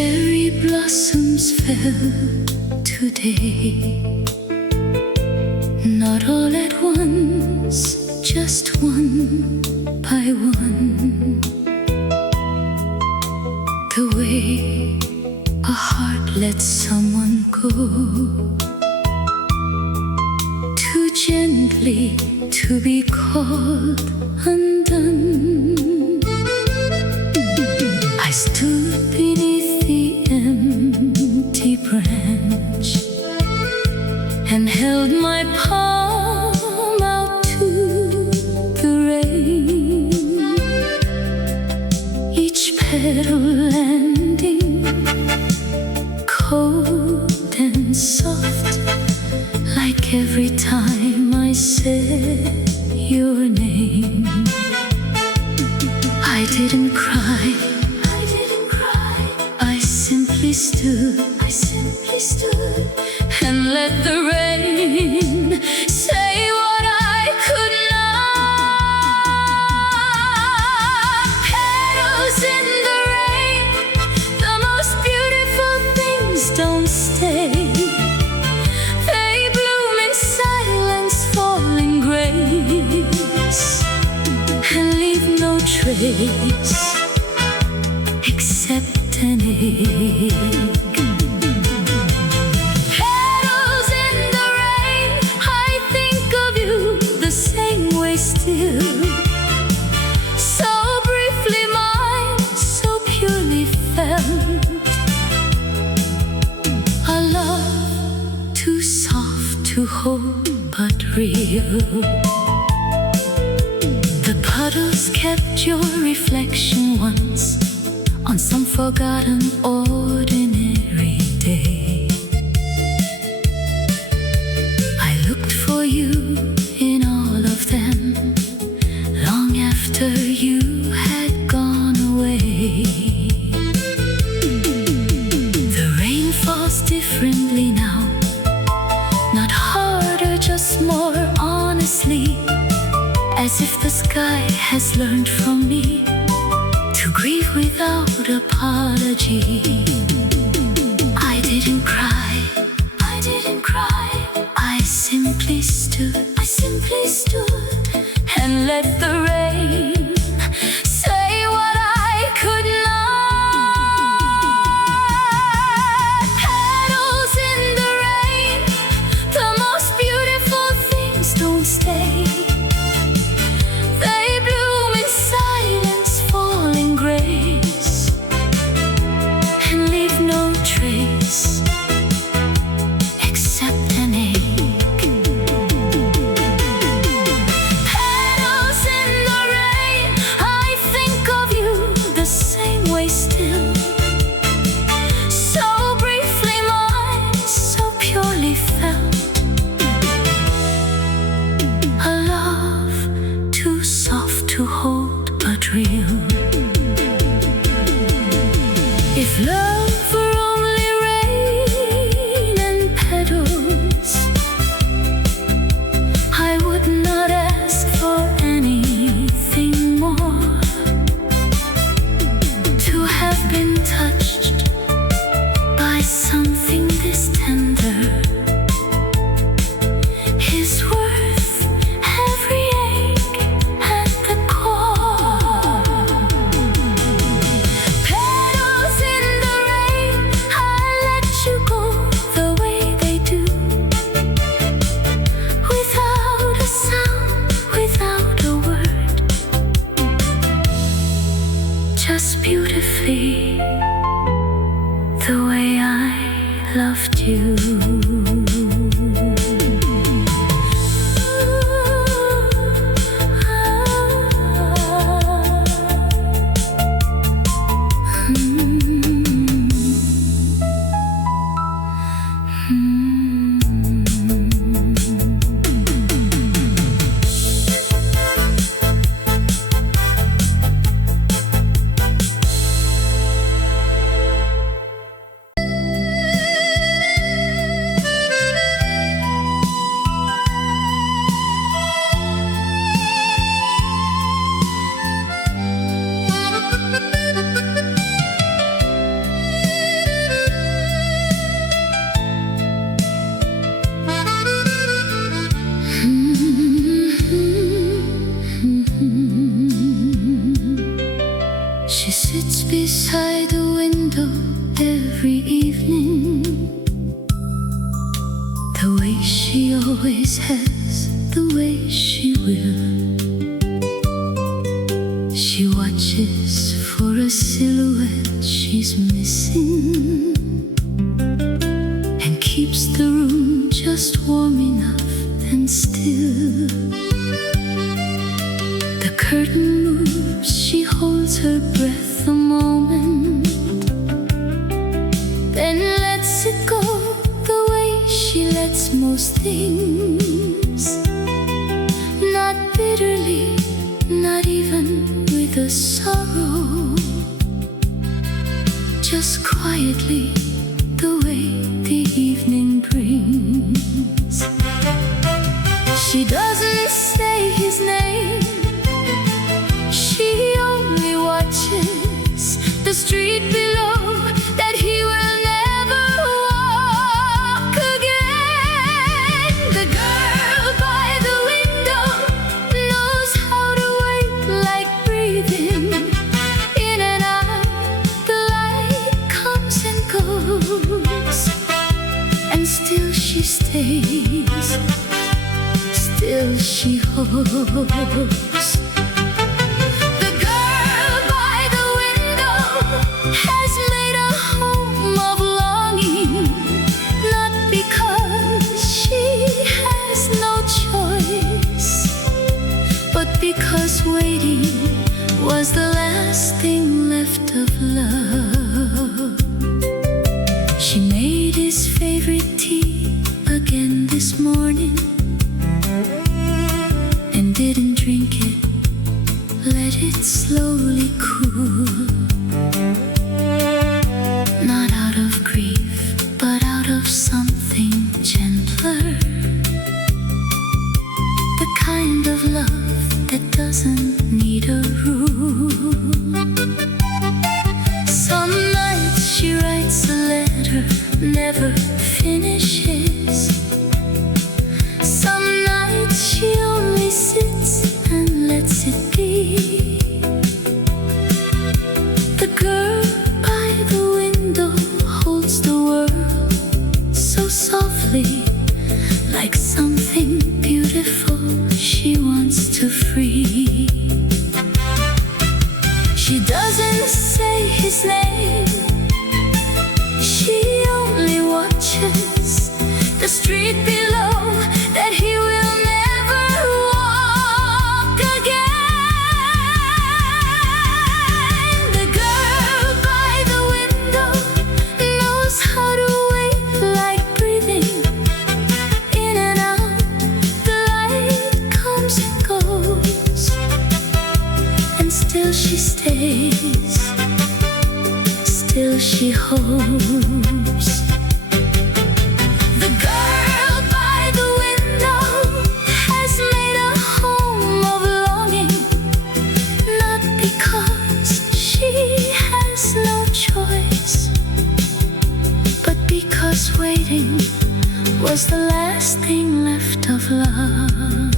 cherry blossoms fell today. Not all at once, just one by one. The way a heart lets someone go, too gently to be called undone. I stood beneath the empty branch and held my palm out to the rain. Each petal landing cold and soft, like every time I said your name. I didn't cry, I simply stood and let the rain say what I could not. Petals in the rain, the most beautiful things don't stay. They bloom in silence, falling grace, and leave no trace except an ache. Petals in the rain, I think of you the same way still. So briefly mine, so purely felt. A love too soft to hold but real. The puddles kept your reflection once on some forgotten ordinary day. I looked for you in all of them long after you had gone away. The rain falls differently now, not harder, just more honestly, as if the sky has learned from me to grieve without apology. I didn't cry, I simply stood and let the rain say what I could not. Petals in the rain, the most beautiful things don't stay. They bloom in silence, falling grace, and leave no trace except an ache. Petals in the rain, I think of you the same way still. So briefly mine, so purely felt. A love too soft to hold but real. If love were only rain and petals, I would not ask for anything more. To have been touched by something this tender is worth every ache at the core. Petals in the rain, I let you go the way they do, without a sound, without a word, just beautifully, the way I loved you. always has the way she will. She watches for a silhouette she's missing and keeps the room just warm enough and still. The curtain moves, she holds her breath a moment, then lets it go the way she lets most things. Not bitterly, not even with a sorrow, just quietly, the way the evening brings. She doesn't say his name, she only watches the street below, that he will never walk again. The girl by the window knows how to wait, like breathing in and out. The light comes and goes, and still she stays, still she hopes. The girl by the window has made a home of longing, not because she has no choice, but because waiting was the last thing left of love. She made his favorite tea again this morning and didn't drink it, let it slowly cool. Not out of grief, but out of something gentler, the kind of love that doesn't need a rule. Some nights she writes a letter, never finishes. Some nights she only sits and lets it be. The girl by the window holds the world so softly, like something beautiful she wants to free. She doesn't say his name, she only watches the street below, that he will never walk again. The girl by the window knows how to wait, like breathing in and out. The light comes and goes, and still she stays, still she hopes. The girl by the window has made a home of longing, not because she has no choice, but because waiting was the last thing left of love.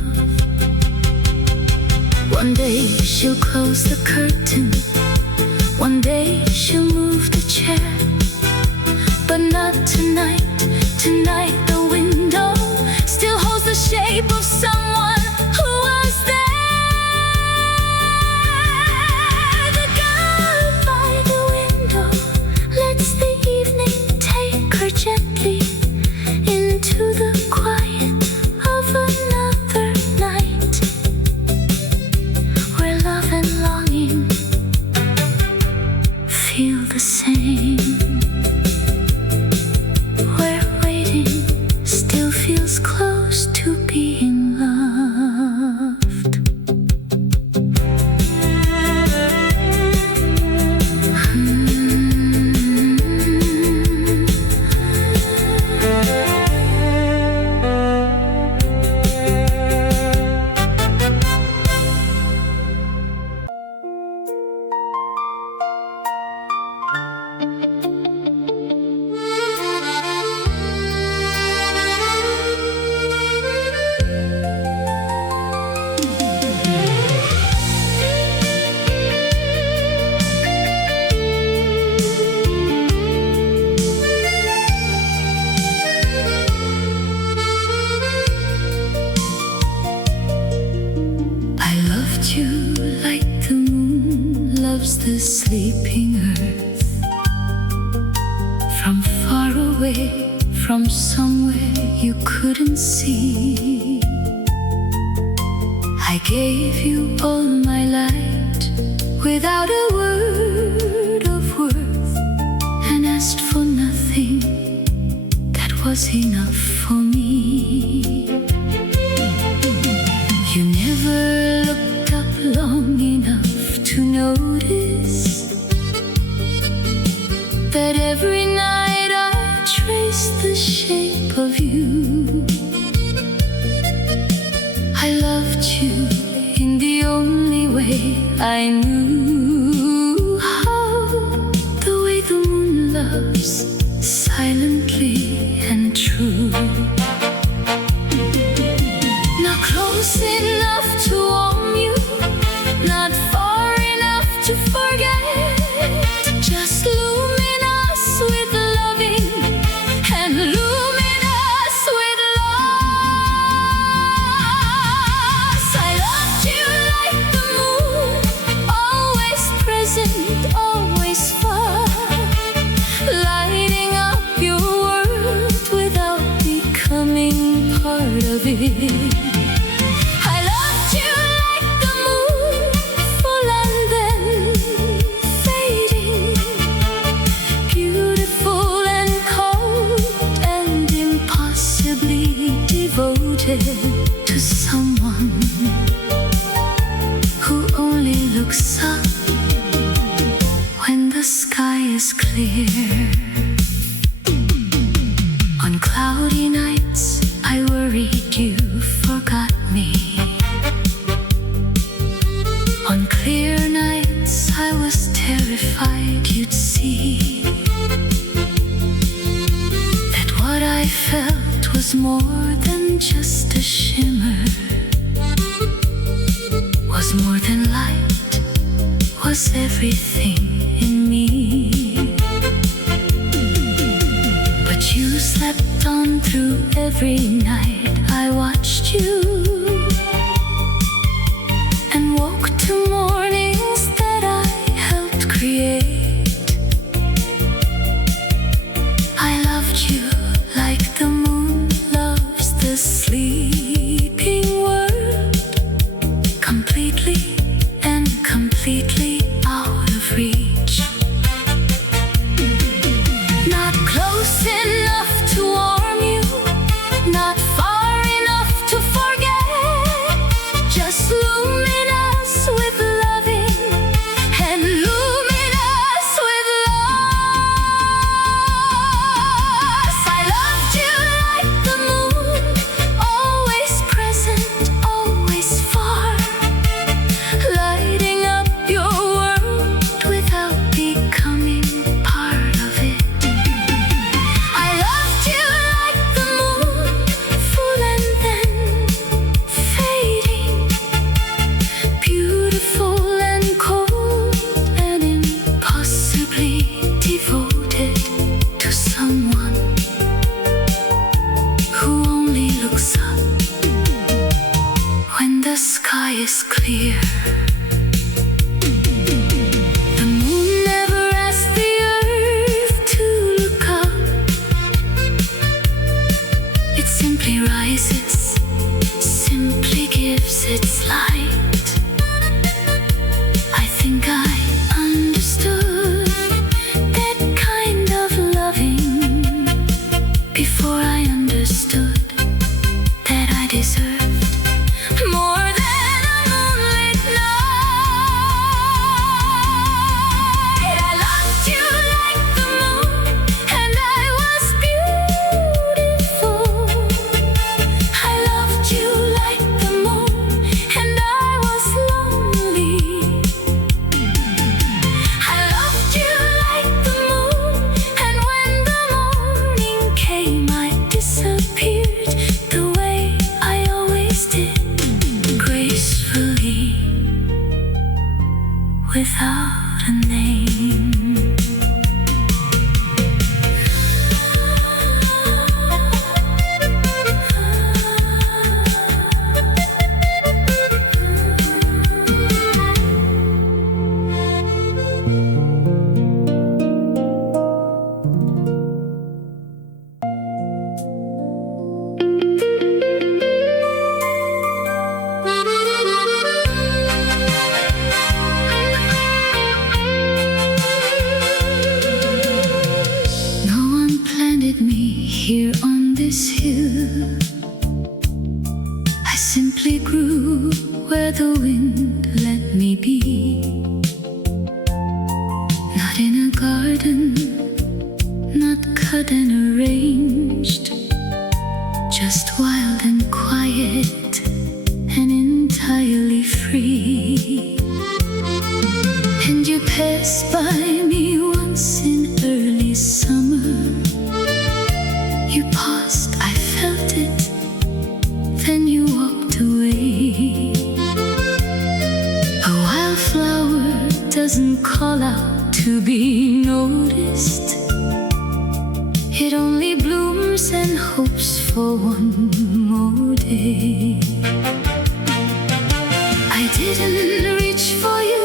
One day she'll close the curtain, one day she'll move the chair, but not tonight. Tonight the window still holds the shape of someone who was there. The girl by the window lets the evening take her gently into the quiet of another night, where love and longing feel the same, where waiting still feels close to being loved. from far away, from somewhere you couldn't see. I gave you all my light without a word of worth, and asked for nothing that was enough for me. You never looked up long enough to notice that every night I traced the shape of you. I loved you in the only way I knew how, the way the moon loves, silently and true. Not close enough to warm you, not far enough to forget, just luminous with loving and luminous with loss. I loved you like the moon, always present, always far, lighting up your world without becoming part of it. To someone who only looks up when the sky is clear. On cloudy nights I worried you forgot me. On clear nights I was terrified you'd see that what I felt was more than just a shimmer, was more than light, was everything in me. But you slept on through every night I watched you, and woke to mornings that I helped create. I loved you like the moon loves the sleeping world, completely and completely out of reach. Not close enough to warm you, not far enough to forget, where the wind let me be. Not in a garden, not cut and arranged, just wild and quiet and entirely free. And you passed by me once in early summer. You paused, I felt it, then you walked away. A wildflower doesn't call out to be noticed. It only blooms and hopes for one more day. I didn't reach for you,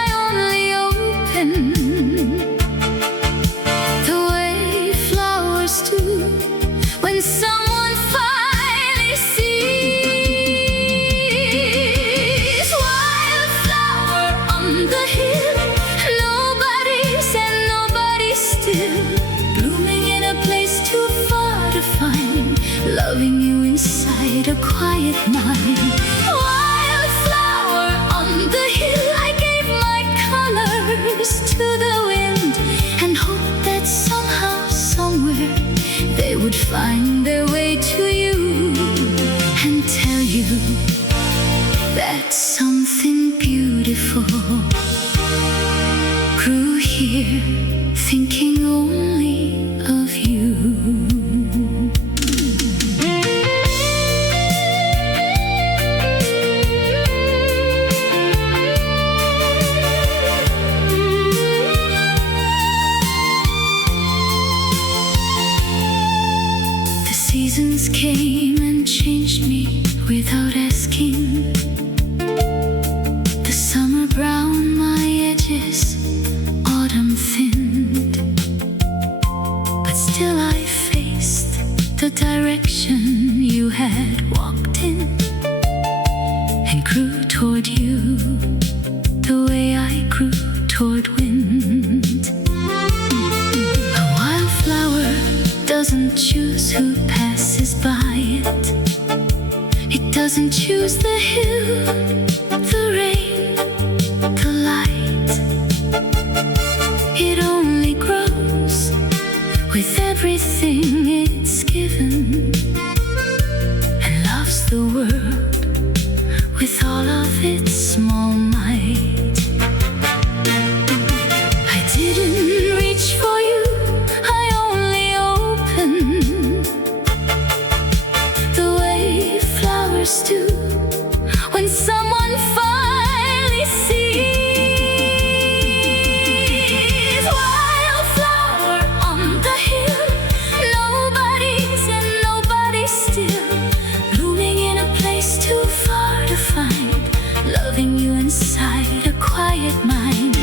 I only opened the way flowers do when someone finally sees. Wildflower on the hill, nobody's and nobody's still, blooming in a place too far to find, loving you inside a quiet mind. Wildflower on the hill, I gave my colors to the wind and hoped that somehow, somewhere, they would find their way to you and tell you that something beautiful grew here, thinking only of you. The seasons came and changed me without asking. The summer browned my edges, autumn thinned, but still I faced the direction you had walked in and grew toward you the way I grew toward wind. A wildflower doesn't choose who passes by it. It doesn't choose the hill, the rain, the light. It only grows with everything it's given and loves the world with all of its small might. I didn't reach for you, I only opened the way flowers do when someone finally sees. Wildflower on the hill, nobody's and nobody's still, blooming in a place too far to find, loving you inside a quiet mind.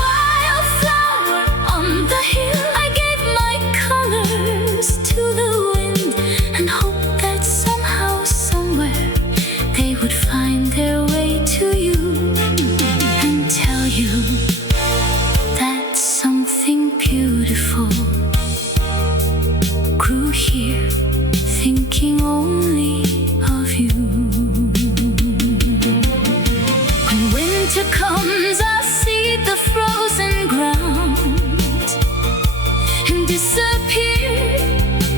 Wildflower on the hill, I gave my colors to the wind and hoped that somehow, somewhere, they would find their way to you and tell you that something beautiful grew here, thinking only of you. When winter comes, I'll see the frozen ground and disappear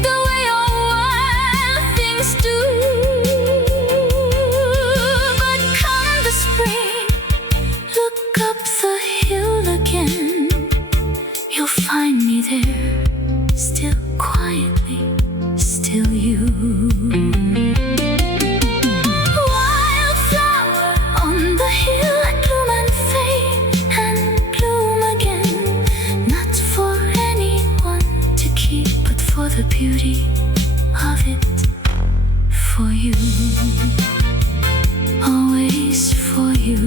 the way all wild things do. But come the spring, look up the hill again, you'll find me there, still quietly, still you. Wildflower on the hill, bloom and fade and bloom again, not for anyone to keep, but for the beauty of it, for you, always for you.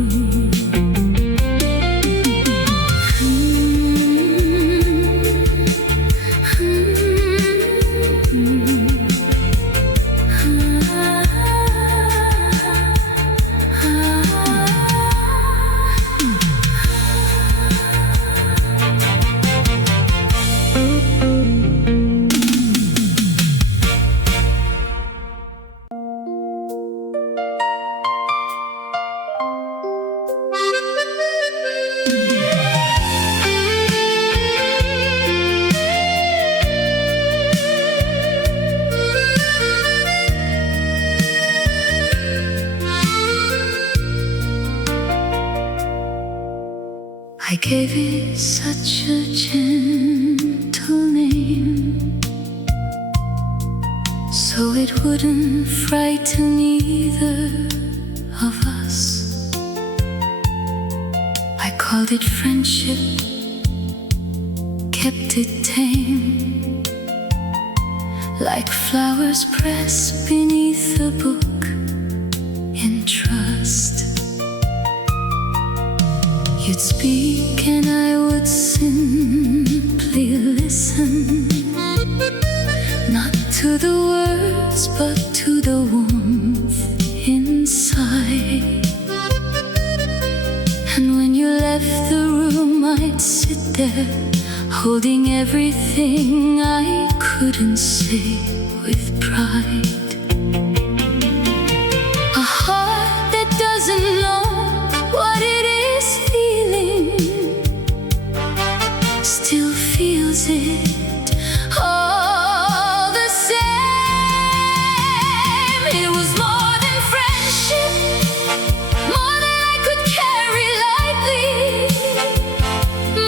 gave it such a gentle name, so it wouldn't frighten either of us. I called it friendship, kept it tame, like flowers pressed beneath a book in trust. You'd speak and I would simply listen, not to the words but to the warmth inside. And when you left the room, I'd sit there holding everything I couldn't say with pride. A heart that doesn't know what it is feeling still feels it all the same. It was more than friendship, more than I could carry lightly,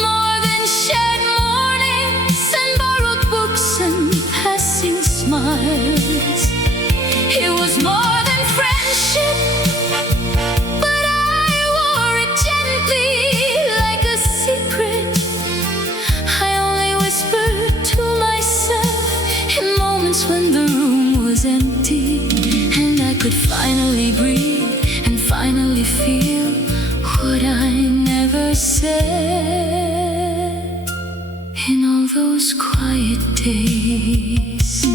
more than shared mornings and borrowed books and passing smiles. It was more than friendship, but I wore it gently like a secret. I only whispered to myself in moments when the room was empty, and I could finally breathe and finally feel what I never said in all those quiet days.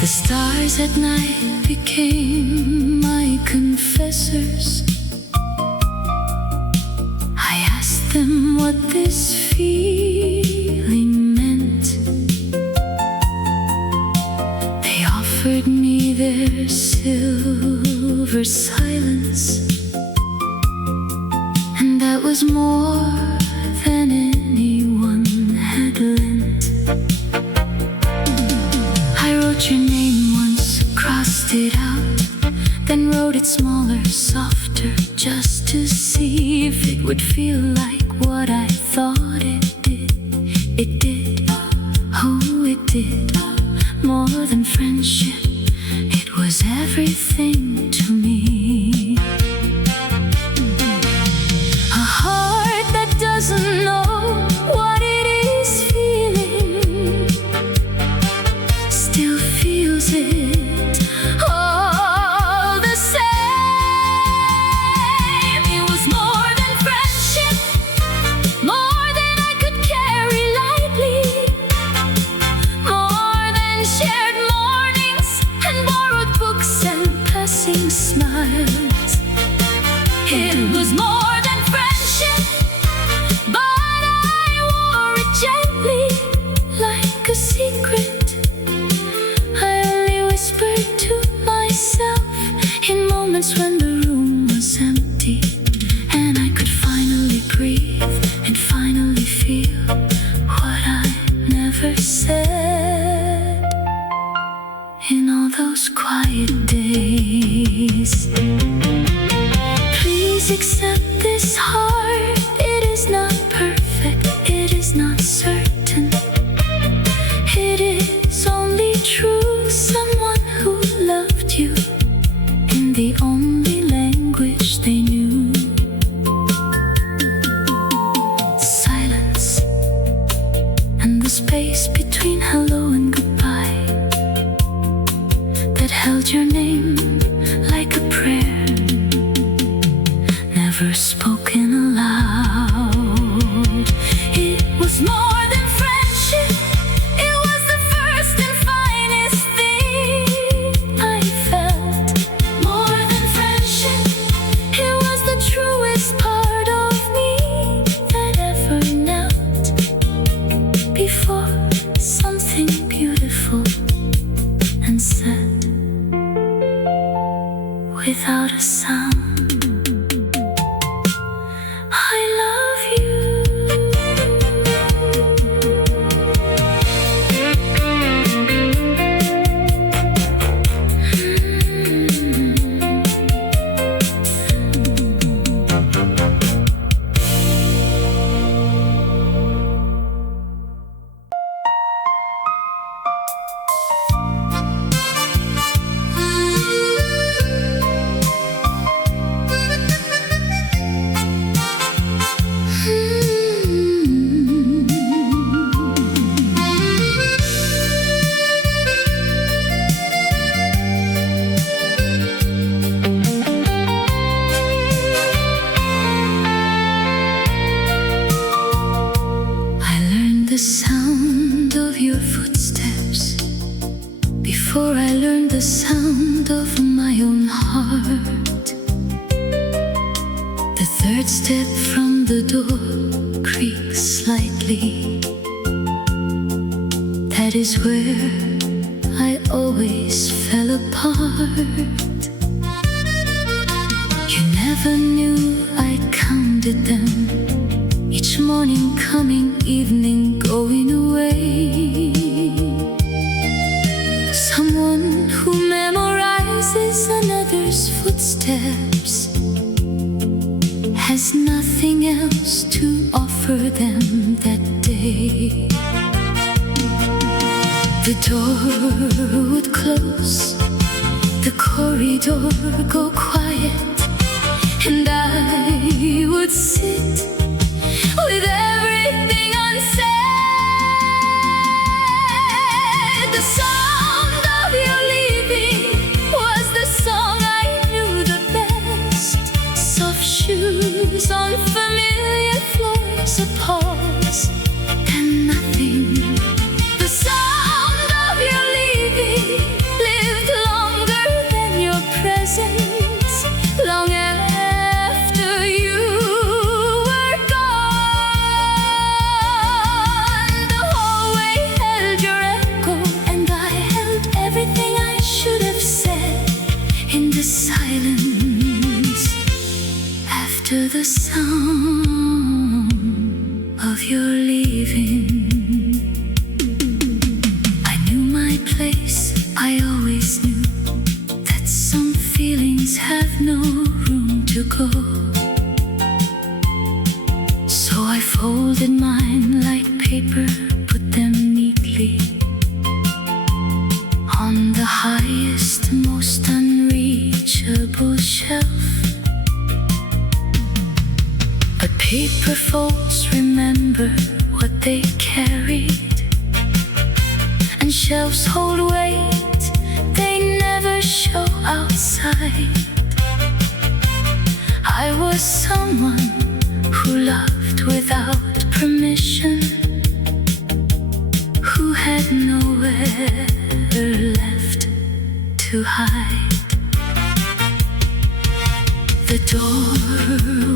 The stars at night became my confessors. I asked them what this feeling meant. They offered me their silver silence, and that was more than anyone had lent. I wrote your name once, crossed it out, then wrote it smaller, softer, just to see if it would feel like what I thought it did. It did, oh it did, more than friendship, it was everything to me. A heart that doesn't know what it is feeling still feels it all the same. It was more than friendship, more than I could carry lightly, more than shared mornings and borrowed books and passing smiles. It was more than friendship, but I wore it gently like a secret. I only whispered to myself in moments when the room was empty, and I could finally breathe and finally feel what I never said in all those quiet days. Please accept this heart. It is not perfect, it is not certain. It is only true, someone who loved you in the only language they knew. Silence and the space between hello and goodbye that held your name like a prayer, never spoken aloud. It was more than friendship, it was the first and finest thing I felt. More than friendship, it was the truest part of me that ever knelt before something beautiful and said without a sound, I love you. the sound of my own heart. The third step from the door creaks slightly. That is where I always fell apart. You never knew I counted them, each morning coming, evening going away. Someone who memorizes another's footsteps has nothing else to offer them that day. The door would close, the corridor go quiet, and I would sit with everything unsaid. The sound of your leaving was the song I knew the best. Soft shoes on familiar floors, a pause and nothing. The sound of your leaving lived longer than your presence, long after you were gone. The hallway held your echo, and I held everything I should have said in the silence after the sound of your leaving. I knew my place, I always knew that some feelings have no room to go. So I folded mine like paper, put them neatly on the highest, most unreachable shelf. But paper folds remember what they carried, and shelves hold weight they never show outside. I was someone who loved without permission, who had nowhere left to hide. The door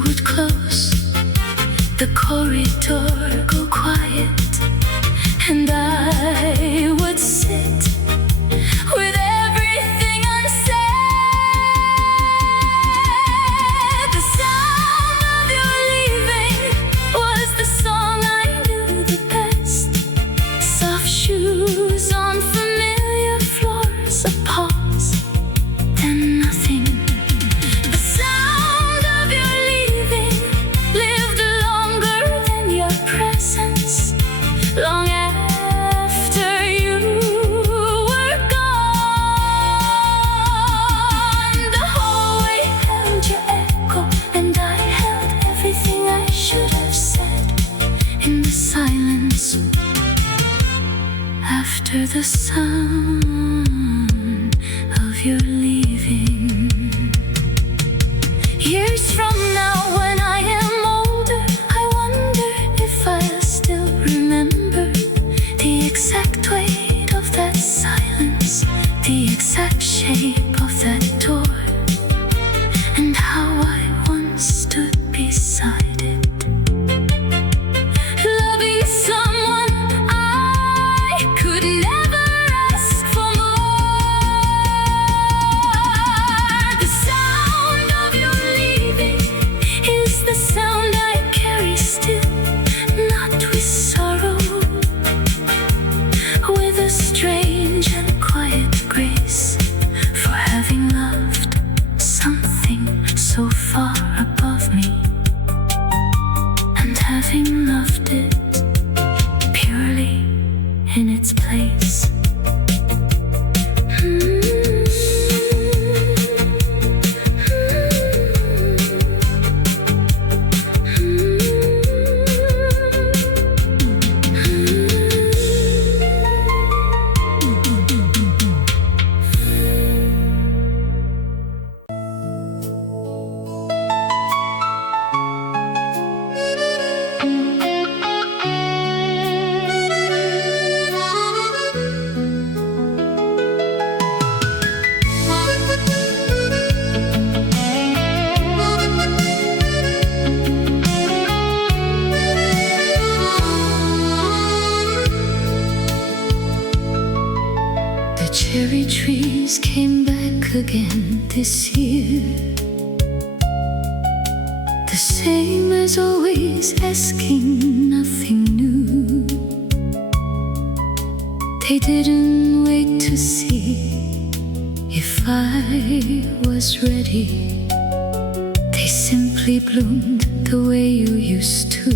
would close, the corridor go quiet, and I would sit with everything unsaid. The sound of your leaving was the song I knew the best. Soft shoes on familiar floors, a pause, then nothing. The sound of your leaving lived longer than your presence, long after you were gone. The hallway held your echo, and I held everything I should have said in the silence after the sound of your leaving. Years from now, when I am older, I wonder if I'll still remember the exact weight of that silence, the exact shape of that door, and how I once stood beside it, loving someone I could never ask for more. The sound of your leaving is the sound I carry still, not with sorrow, with a strange and quiet grace, for having again this year. The same as always, asking nothing new. They didn't wait to see if I was ready. They simply bloomed the way you used to.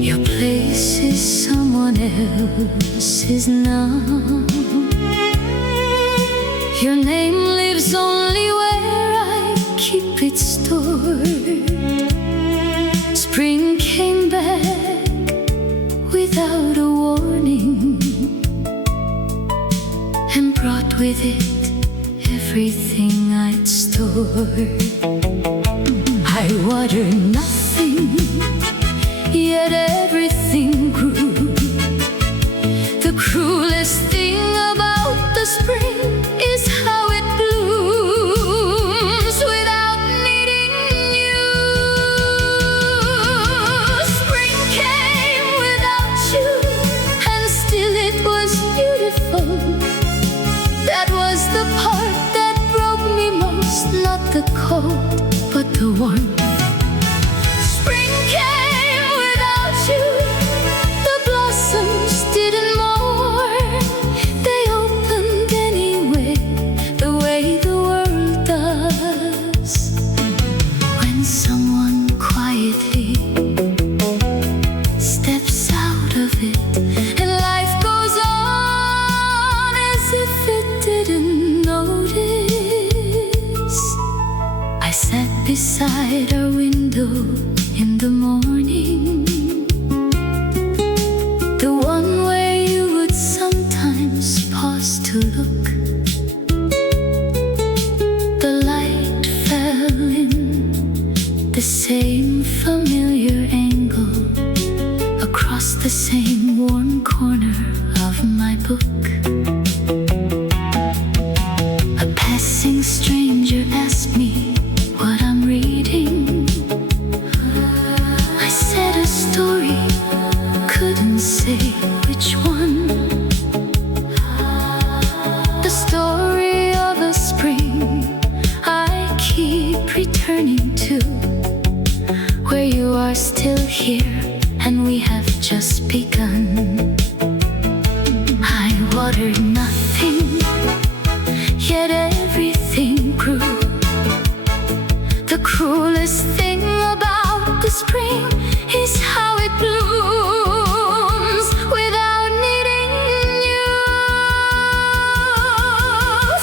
Your place is someone else's now. Your name lives only where I keep it stored. Spring came back without a warning and brought with it everything I'd stored. I watered nothing, yet everything grew. The cruelest thing about the spring is how it blooms without needing you. Spring came without you, and still it was beautiful. That was the part that broke me most, not the cold, but the warmth. Spring came without you, the blossoms didn't mourn. They opened anyway, the way the world does. When someone quietly steps out of it, and life goes on as if it didn't notice. I sat beside our window in the morning, the one where you would sometimes pause to look. The light fell in the same familiar angle, across the same warm corner of my book. A passing stranger asked me what I'm reading. I said a story, couldn't say which one. The story of a spring I keep returning to, where you are still here and we have just begun. I watered nothing, yet everything grew. The cruelest thing about the spring is how it blooms without needing you.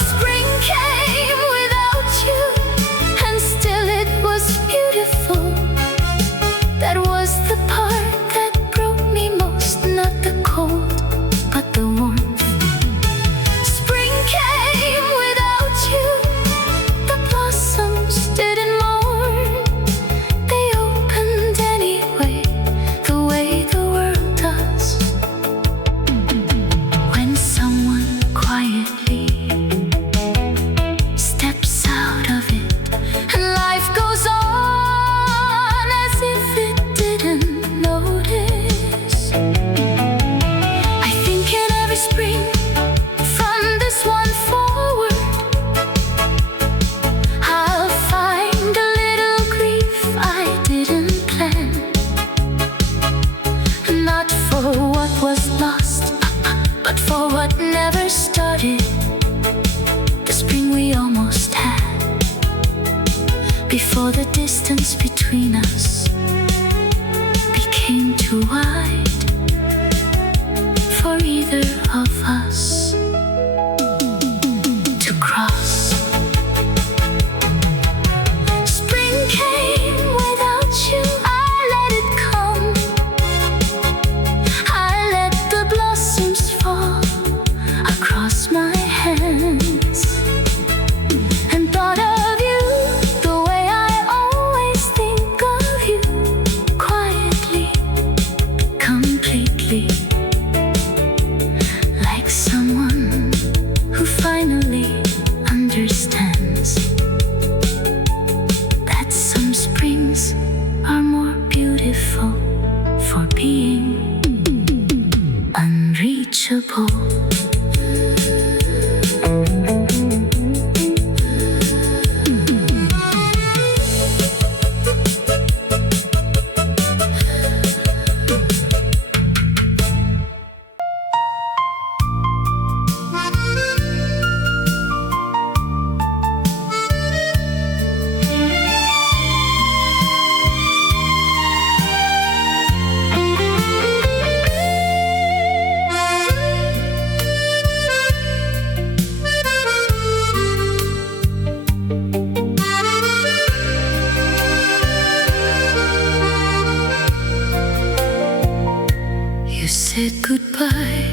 Spring came without you, and still it was beautiful. That was the part that broke me most, not the cold, but the warmth. Spring came without you, the blossoms didn't mourn. They opened anyway, the way the world does. When someone quietly steps out of it, and life goes on as if it didn't notice. I think in every spring, from this one forward, I'll find a little grief I didn't plan. Not for what was lost, but for what never started. The spring we almost had, before the distance between us became too wide for either of us to cross. Spring came without you, I let it come. I let the blossoms fall across my hands, and thought of you the way I always think of you, quietly, completely, like someone who finally understands that some springs are more beautiful for being unreachable. goodbye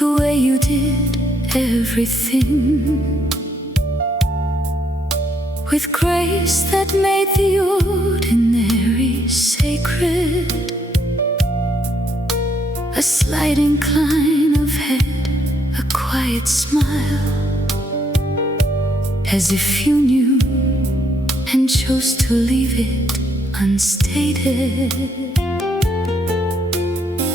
the way you did everything, with grace that made the ordinary sacred. A slight incline of head, a quiet smile, as if you knew and chose to leave it unstated.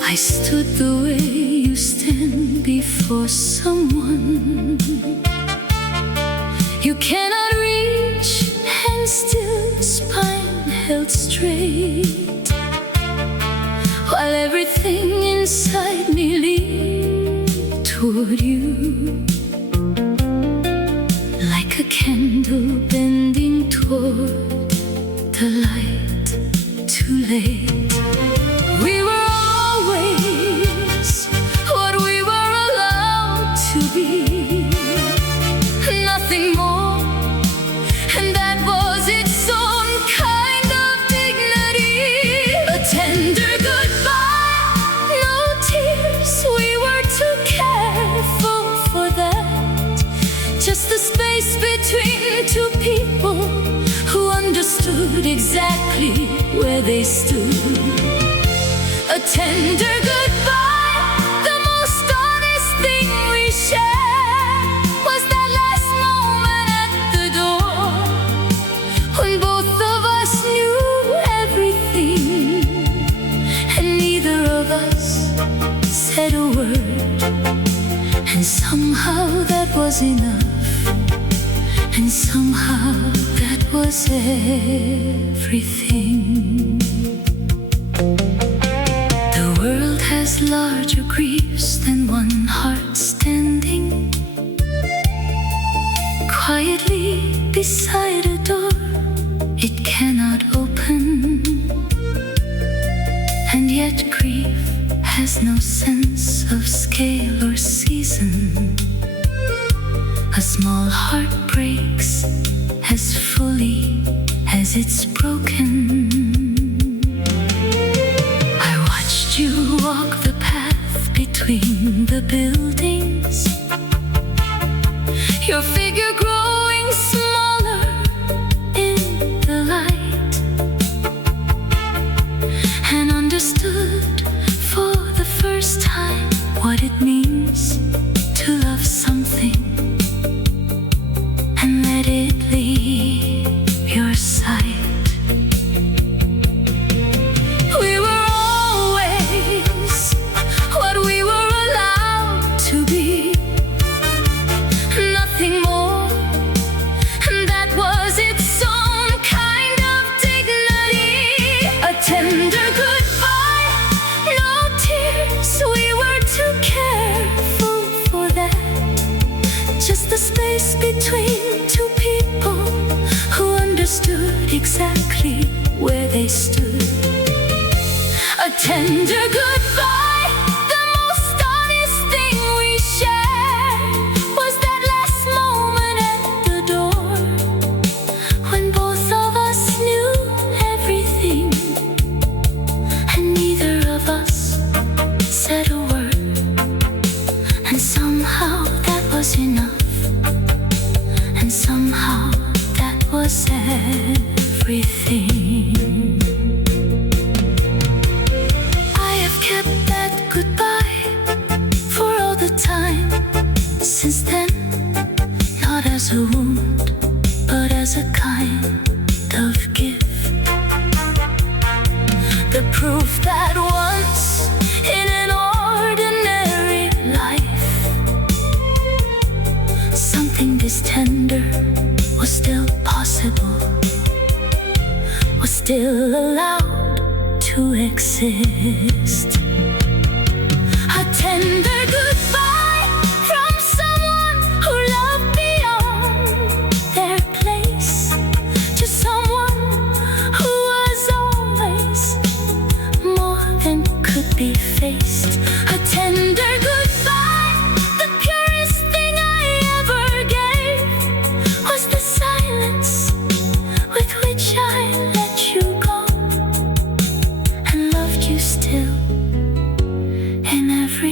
I stood the way you stand before someone you cannot reach, and still spine held straight, while everything inside me leaned toward you, like a candle bending toward the light. Too late. We were always what we were allowed to be, nothing more, and that was its own kind of dignity. A tender goodbye, no tears, we were too careful for that. Just the space between two people who understood exactly where they stood. A tender goodbye, the most honest thing we shared, was that last moment at the door, when both of us knew everything, and neither of us said a word. And somehow that was enough, and somehow that was everything. The world has larger griefs than one heart standing quietly beside a door it cannot open. And yet grief has no sense of scale or season. A small heart breaks as fully as it's broken. I watched you walk the path between the buildings, your figure growing smaller in the light, and understood for the first time what it means to love something and let it leave your sight. We were always what we were allowed to be, nothing more, and that was its own kind of dignity. A tender goodbye, no tears, we were too careful for that. Just the space between two people who understood exactly where they stood. A tender goodbye, the most honest thing we shared, was that last moment at the door, when both of us knew everything, and neither of us said a word. And somehow that was enough, and somehow that was everything. I have kept that goodbye for all the time since then, not as a wound, but as a kind of gift. The proof that once in an ordinary life, something this tender was still possible, was still allowed to exist. A tender goodbye from someone who loved beyond their place, to someone who was always more than could be faced. A tender goodbye, the purest thing I ever gave, was the silence with which I let you go, and loved you still in every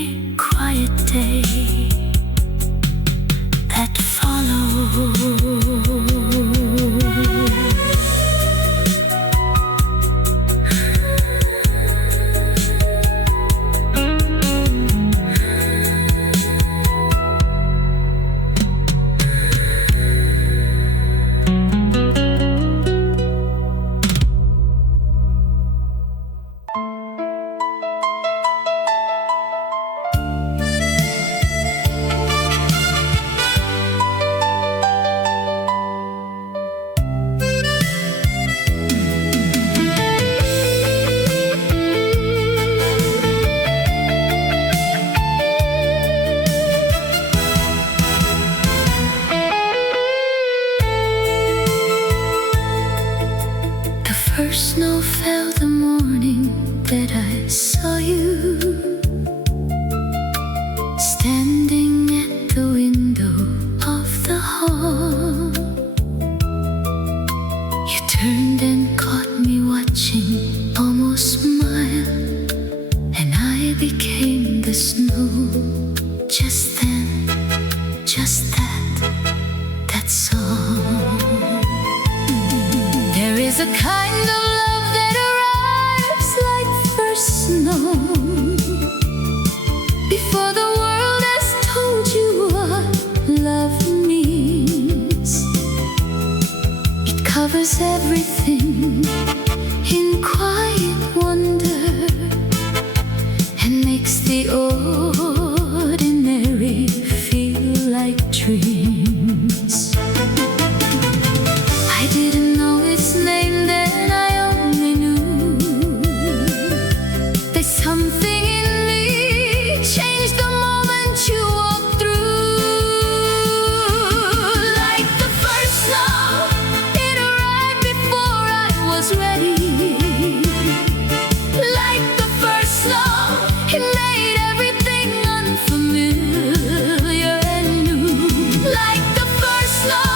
just that's all. There is a kind of love that arrives like first snow, before the world has told you what love means. It covers everything in quiet wonder and makes the ordinary feel like dreams. I didn't know its name then, I only knew there's something in me changed the moment you walked through. Like the first snow, it arrived before I was ready. Like the first snow, it made everything unfamiliar and new. Like the first snow,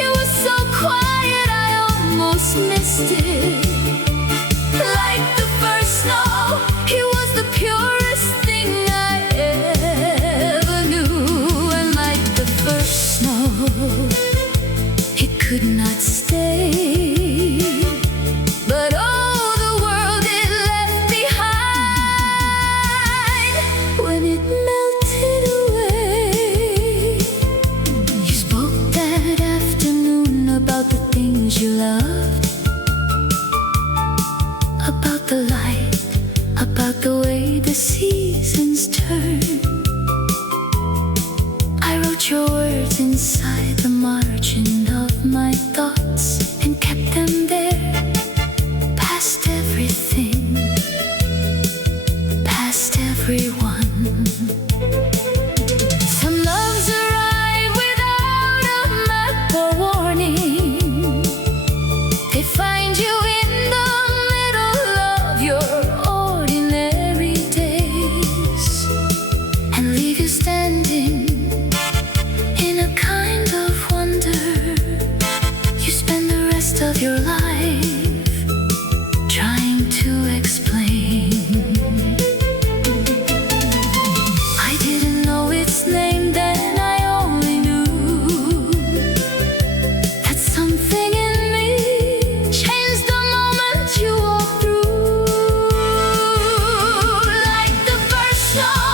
it was so quiet I almost missed it. Like the first snow, it was the purest thing I ever knew. And like the first snow, it could not stay, but oh, the world it left behind when it melted away. You spoke that afternoon about the things you loved, about the light, about the way the seasons turn. I wrote your words inside the margin of my thoughts and kept them there, past everything, past everyone. Some loves arrive without a map or warning. They find you in the middle of your ordinary days and leave you standing in a kind of wonder. You spend the rest of your life trying to explain. I didn't know its name then, I only knew that something in me changed the moment you walked through. Like the first snow,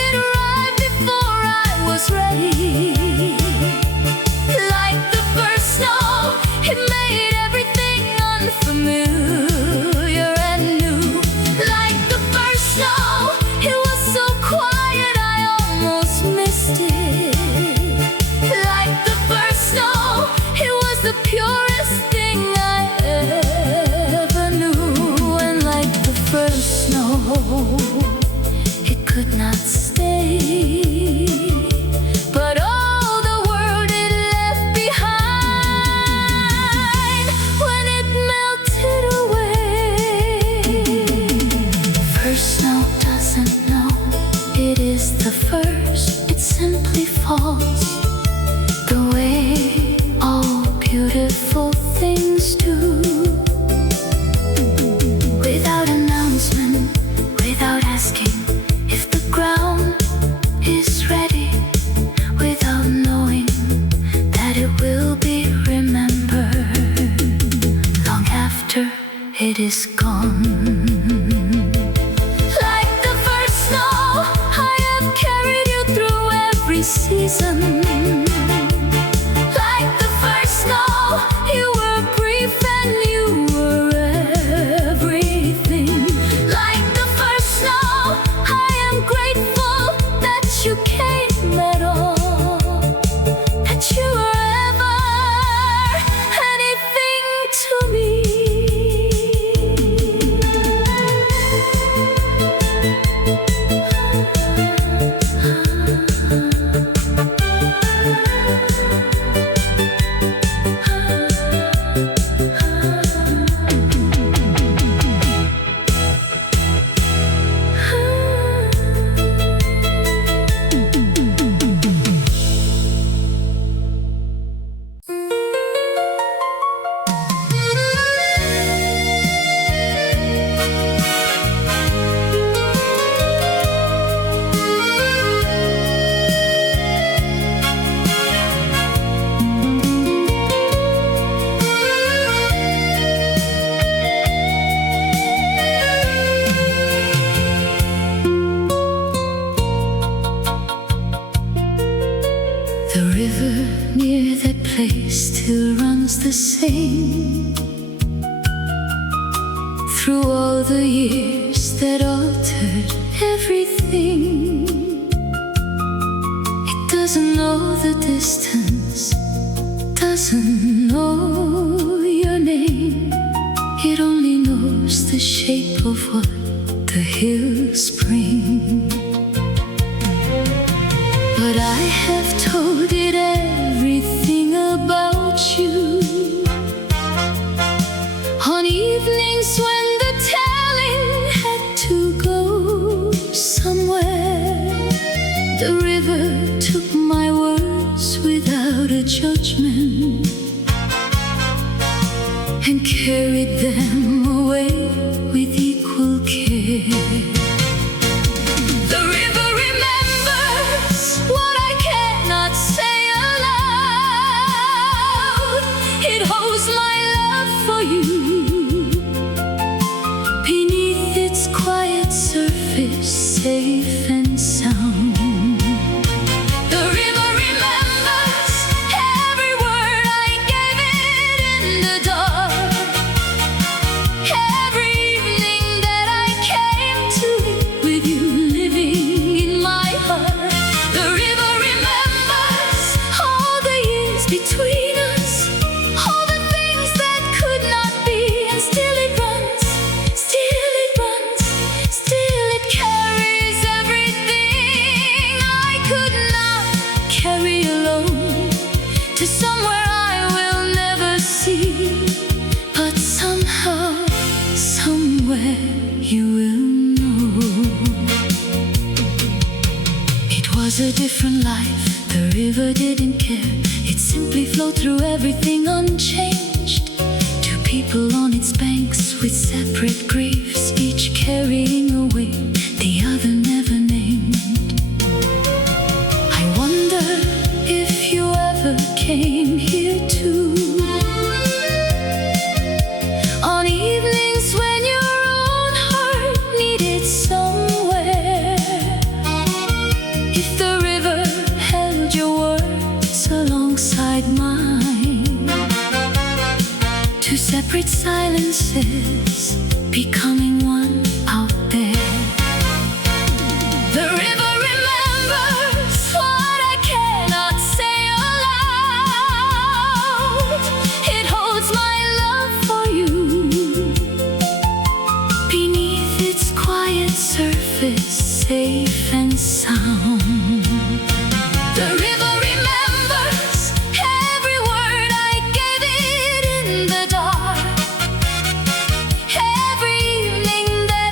it arrived before I was ready. Like the first snow, it made everything unfamiliar and new. Like the first snow, it was so quiet I almost missed it. Like the first snow, it was the purest thing I ever knew. And like the first snow, it could not stay, but oh, the world it left behind when it melted away. First snow doesn't know it is the first, it simply falls the way all beautiful things do. Without announcement, without asking if the ground is ready, without knowing that it will be remembered long after it is gone. Like the first snow, I have carried you through every season. Like the first snow, you were brief and you were everything. Like the first snow, I am grateful that you came at all, that you were ever anything to me. The river near that place still runs the same. Through all the years that altered everything, it doesn't know the distance, doesn't know your name. It only knows the shape of what the hills bring. But I have told it everything about you. On evenings when the telling had to go somewhere, the river took my words without a judgment and carried them away with equal care. The river remembers what I cannot say aloud. It holds my love for you beneath its quiet surface, safe and sound. The river remembers every word I gave it in the dark, every evening that I came to it with you living in my heart. The river remembers all the years between us, all the things that could not be, and still it runs, still it runs, still it carries everything I could not carry alone to somewhere I will never see. But somehow, somewhere you will know. It was a different life, the river didn't care. It simply flowed through everything unchanged. Two people on its banks with separate griefs, each carrying a weight the other never named. I wonder if you ever came here too, on evenings when your own heart needed somewhere. If the river held your words alongside mine, two separate silences becoming one out there. The river remembers what I cannot say aloud. It holds my love for you beneath its quiet surface, safe and sound. The river remembers every word I gave it in the dark, every evening that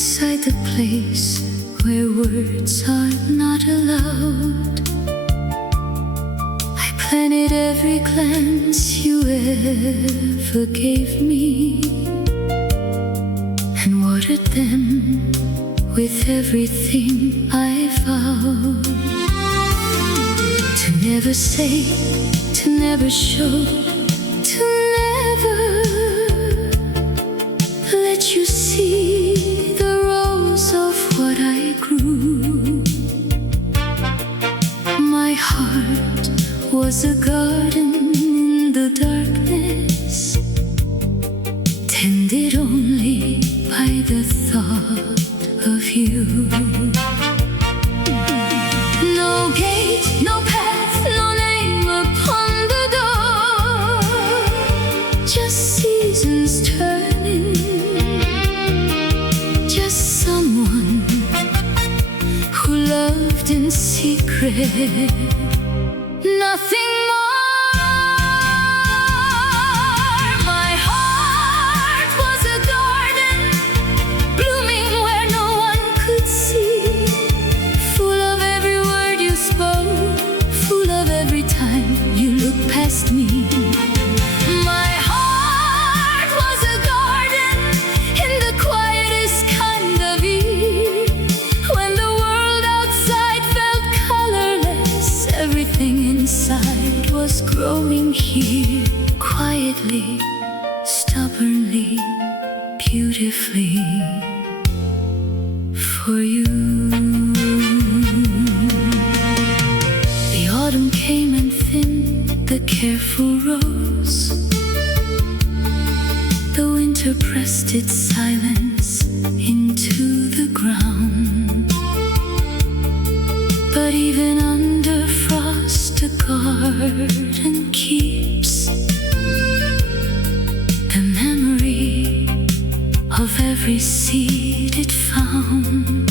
inside the place where words are not allowed. I planted every glance you ever gave me, and watered them with everything I vowed. To never say, to never show, to never let you see the rose of what I grew. My heart was a garden in the darkness, tended only by the thought of you. No gate, no path, no name upon the door, just seasons turning, just someone who loved in secret, nothing more. My heart was a garden, blooming where no one could see, full of every word you spoke, full of every time you looked past me. My heart was a garden in the quietest kind of year, when the world outside felt colorless, everything inside was growing here, quietly, stubbornly, beautifully, for you. The autumn came and thinned the careful rose. The winter pressed its silence into the ground. But even under frost a garden keeps the memory of every seed it found.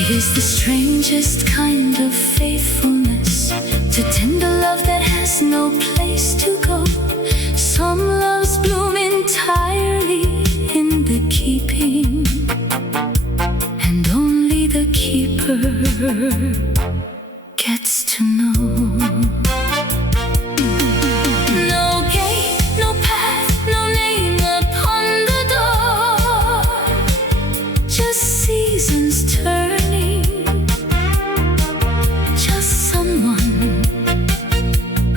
It is the strangest kind of faithfulness, to tender love that has no place to go. Some loves bloom entirely in the keeping, and only the keeper gets to know. No gate, no path, no name upon the door, just seasons turning, just someone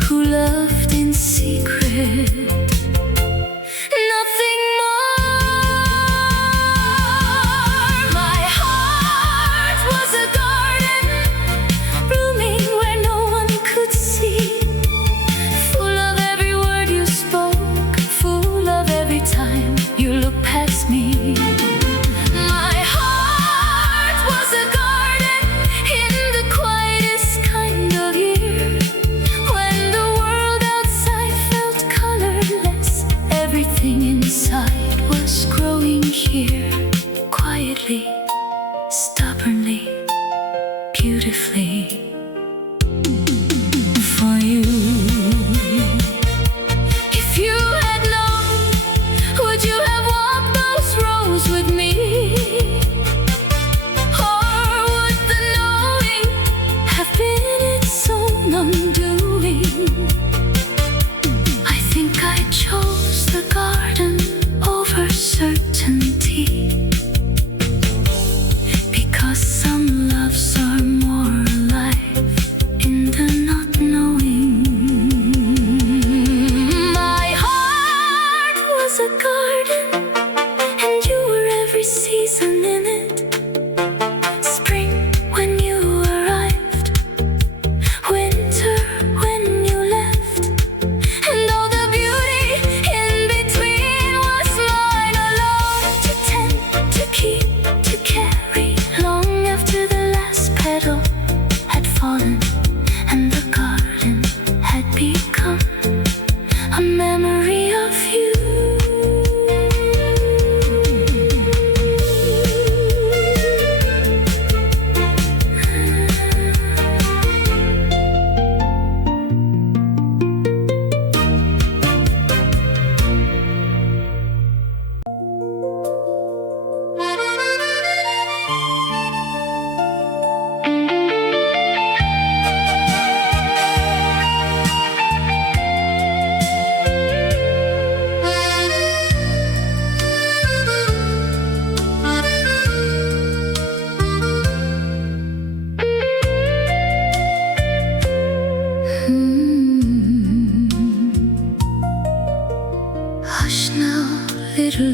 who loved in secret, nothing more. My heart was a garden,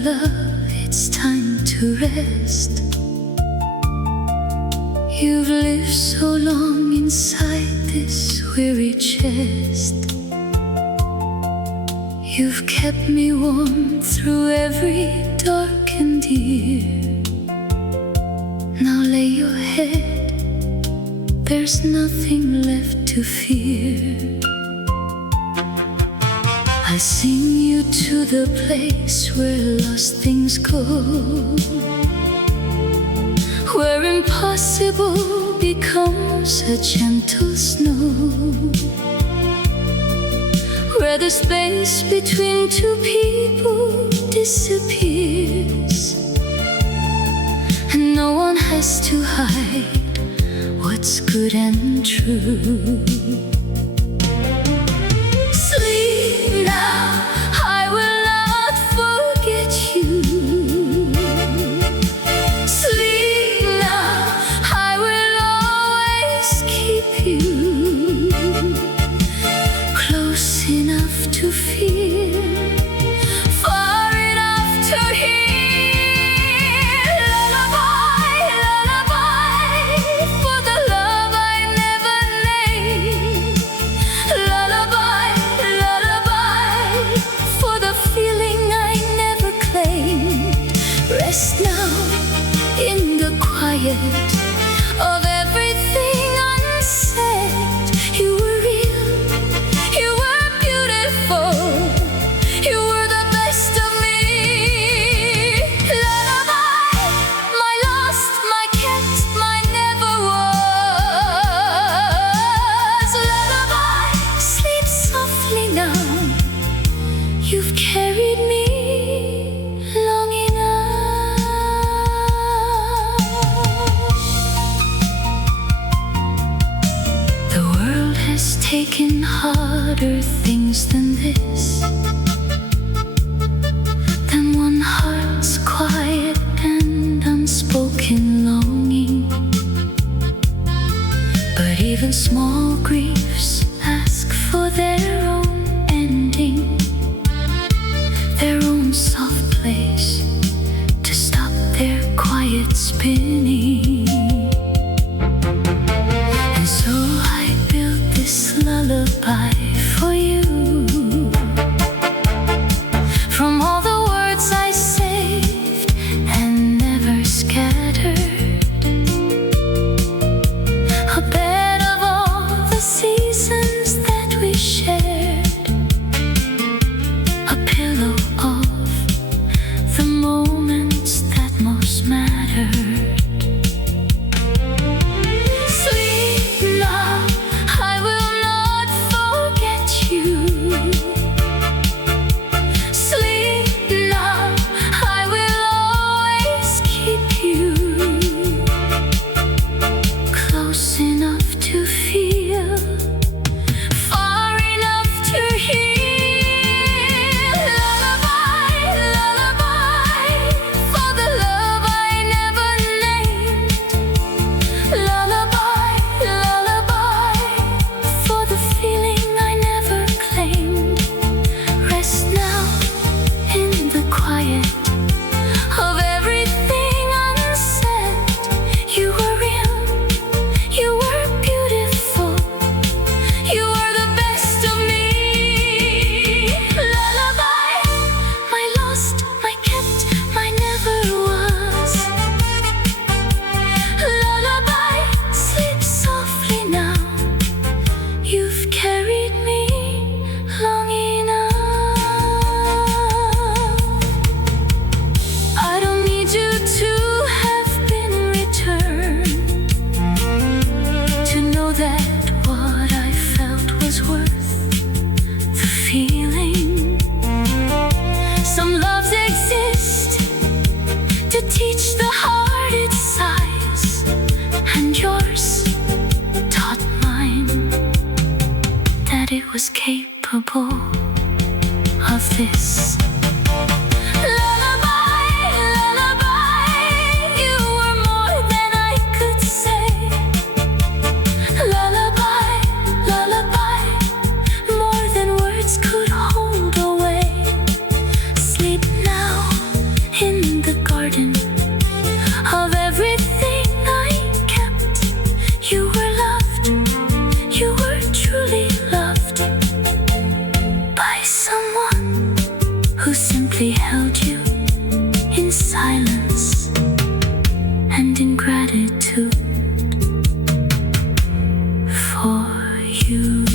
love, it's time to rest. You've lived so long inside this weary chest. You've kept me warm through every darkened year. Now lay your head, there's nothing left to fear. I'll sing you to the place where lost things go, where impossible becomes a gentle snow, where the space between two people disappears, and no one has to hide what's good and true. Sleep now, I will not forget you. Sleep now, I will always keep you close enough to feel, far enough to hear. Lullaby, lullaby, for the love I never named. Lullaby, lullaby, for the feeling I never claimed. Rest now in the quiet of everything unsaid. You were real, you were beautiful, you were the best of me. Lullaby, my lost, my kept, my never was. Lullaby, sleep softly now, you've carried me long enough. The world has taken harder things than this, than one heart's quiet and unspoken longing. But even small griefs ask for their own ending, their own soft place to stop their quiet spinning. And so I built this lullaby for you, from all the words I saved and never scattered, a bed of all the seasons that we shared, a pillow of the moments that most mattered. Sleep now, I will not forget you. Sleep now, I will always keep you close enough to feel, far enough to hear. Lullaby, lullaby, for the love I never named. Lullaby, lullaby, for the feeling I never claimed. Rest now in the quiet of everything unsaid. You were real, you were beautiful, you were the best of me. Lullaby, my lost, my kept, my never was. Lullaby, sleep softly now, you've carried me long enough. I don't need you to have been returned to know that what I felt was worth the feeling. Some loves exist to teach the heart its size, and yours taught mine that it was capable of this. Lullaby, lullaby, you were more than I could say. Lullaby, lullaby, more than words could hold away. Sleep now kindness and in gratitude for you.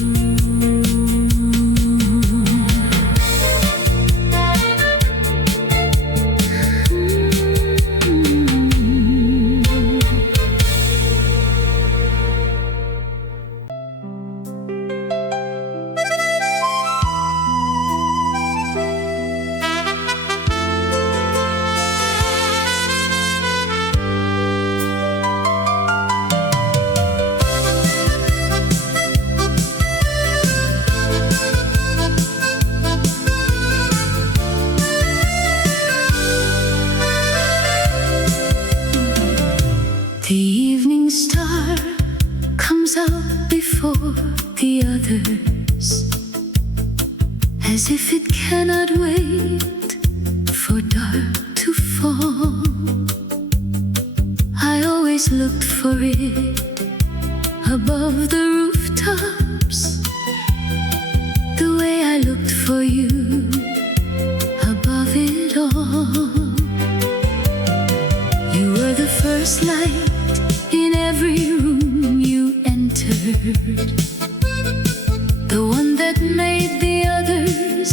The evening star comes out before the others, as if it cannot wait for dark to fall. I always looked for it above the rooftops, the way I looked for you above it all. You were the first light in every room you entered, the one that made the others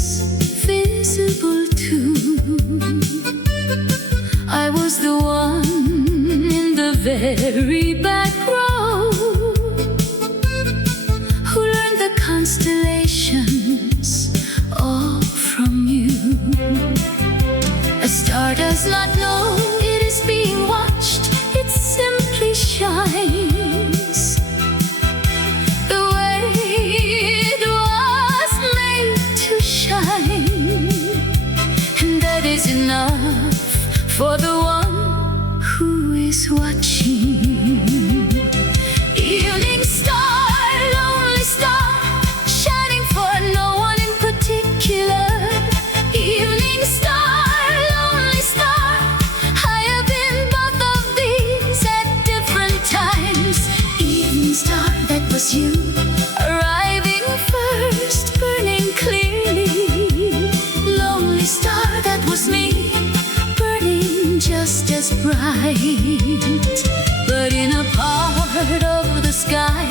visible too. I was the one in the very back row who learned the constellations all from you. A star does not know it is being watched, it simply shines the way it was made to shine. And that is enough for the one who is watching. Evening star, lonely star, shining for no one in particular. Evening star, lonely star, I have been both of these at different times. Evening star, that was you, arriving first, burning clearly. Lonely star, that was me, burning just as bright, but in a part of the sky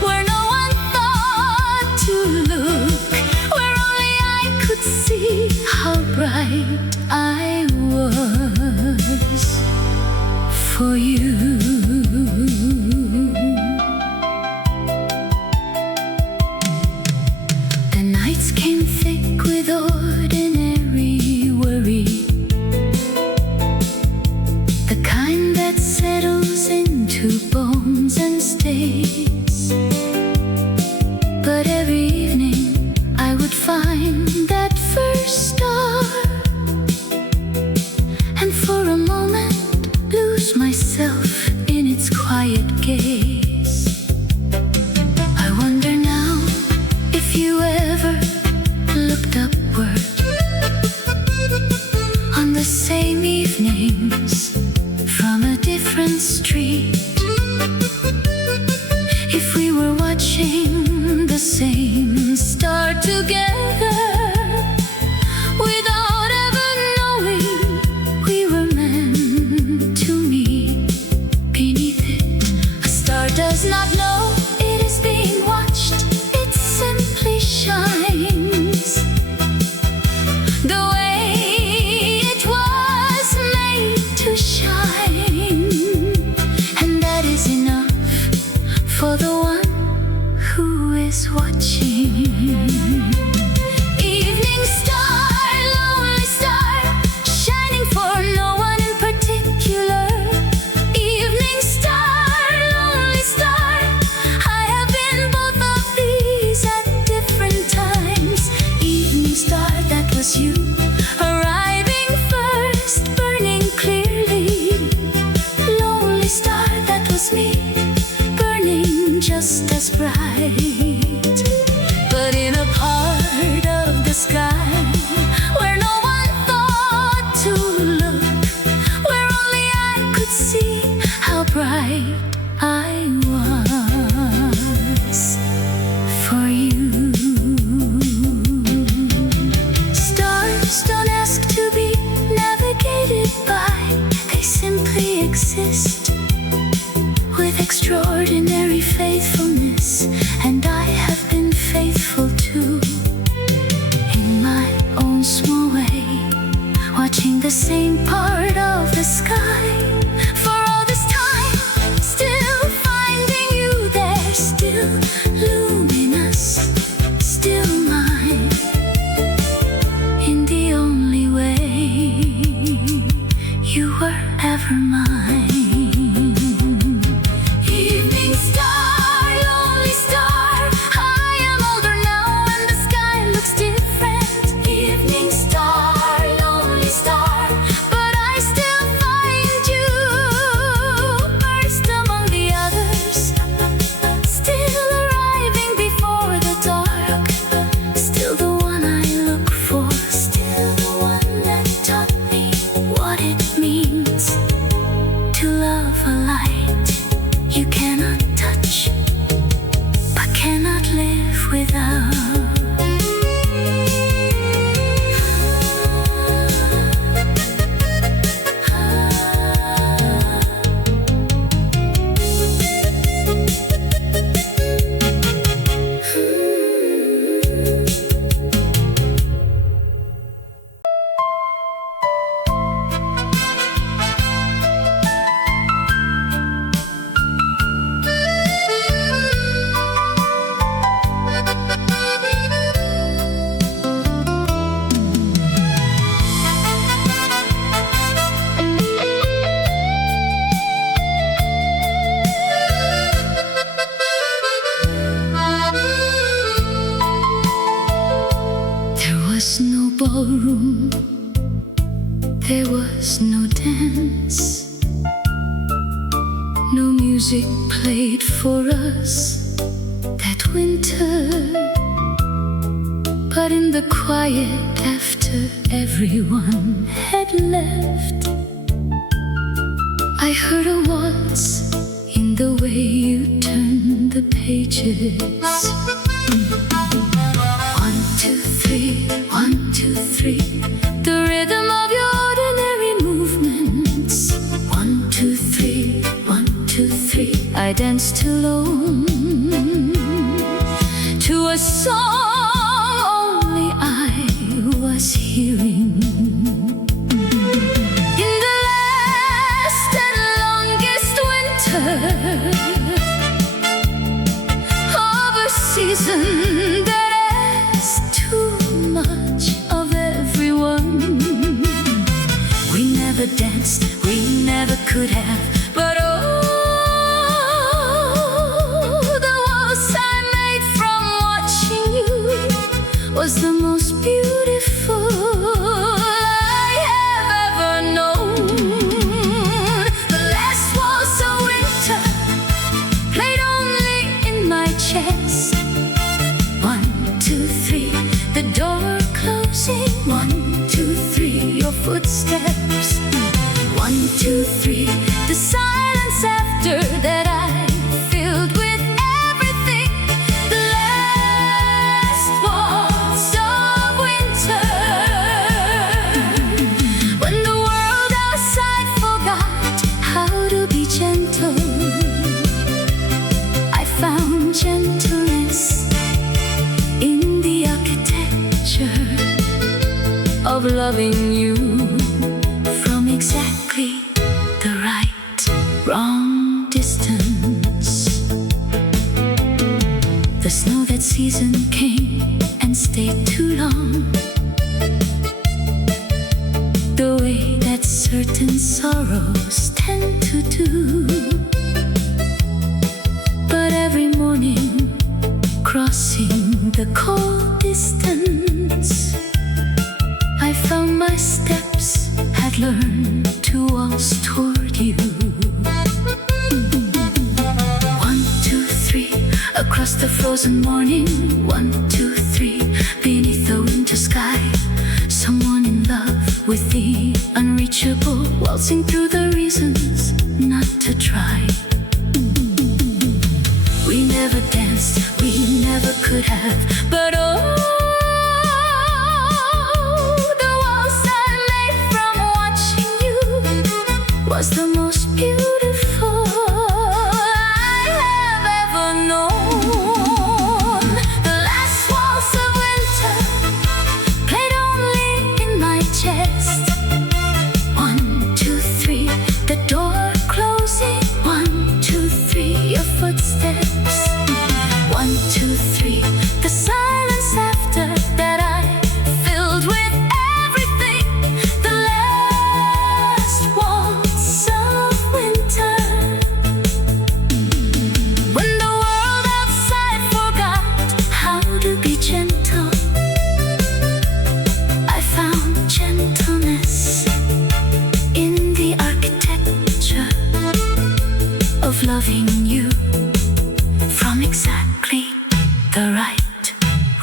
where no one thought to look, where only I could see how bright I was for you. The nights came thick with ordinary worry, the kind that settles into bones and stays. But every evening I would find that first star, and for a moment lose myself in its quiet gaze. I wonder now if you ever looked upward on the same evenings from a different street, if we were watching the same star together without ever knowing we were meant to meet beneath it. A star does not know it is being watched, it simply shines the way it was made to shine. And that is enough for the one who is watching. Evening star, lonely star, shining for no one in particular. Evening star, lonely star, I have been both of these at different times. Evening star, that was you, arriving first, burning clearly. Lonely star, that was me, burning just as bright, but in a part of the sky where no one thought to look, where only I could see how bright I was for you. Stars don't ask to be navigated by exist with extraordinary faithfulness, and I have been faithful too, in my own small way, watching the same part of the sky for all this time, still finding you there, still luminous, still mine, in the only way you were ever mine. Evening star, lonely star, I am older now and the sky looks different. Evening star, lonely star, but I still find you first among the others, still arriving before the dark, still the one I look for, still the one that taught me what it means to love a light you cannot touch, but cannot live without. Ballroom, there was no dance, no music played for us that winter. But in the quiet after everyone had left, I heard a waltz in the way you turned the pages. 1, 2, 3, the rhythm of your ordinary movements. 1, 2, 3, 1, 2, 3, I danced alone to a song only I was hearing. In the last and longest winter of a season that danced, we never could have, but oh, the waltz I made from watching you was the most beautiful I have ever known. The last waltz of winter played only in my chest. 1, 2, 3, the door closing. 1, 2, 3, your footsteps. 1, 2, 3, the silence after that I filled with everything. The last waltz of winter, when the world outside forgot how to be gentle, I found gentleness in the architecture of loving you from exactly the right, wrong distance. The snow that season came and stayed too long, the way that certain sorrows tend to do. But every morning, crossing the cold distance, I found my steps had learned to waltz toward you. 1, 2, 3, across the frozen morning. 1, 2, 3, beneath the winter sky, someone in love with the unreachable, waltzing through the reasons not to try. We never danced, we never could have, but oh, the waltz I made from watching you was the most beautiful I have ever known. The last waltz of winter played only in my chest. 1, 2, 3, the door closing. 1, 2, 3, your footsteps. 1, 2, 3, the silence after that I filled with everything. The last waltz of winter. When the world outside forgot how to be gentle, I found gentleness in the architecture of loving you from exactly the right,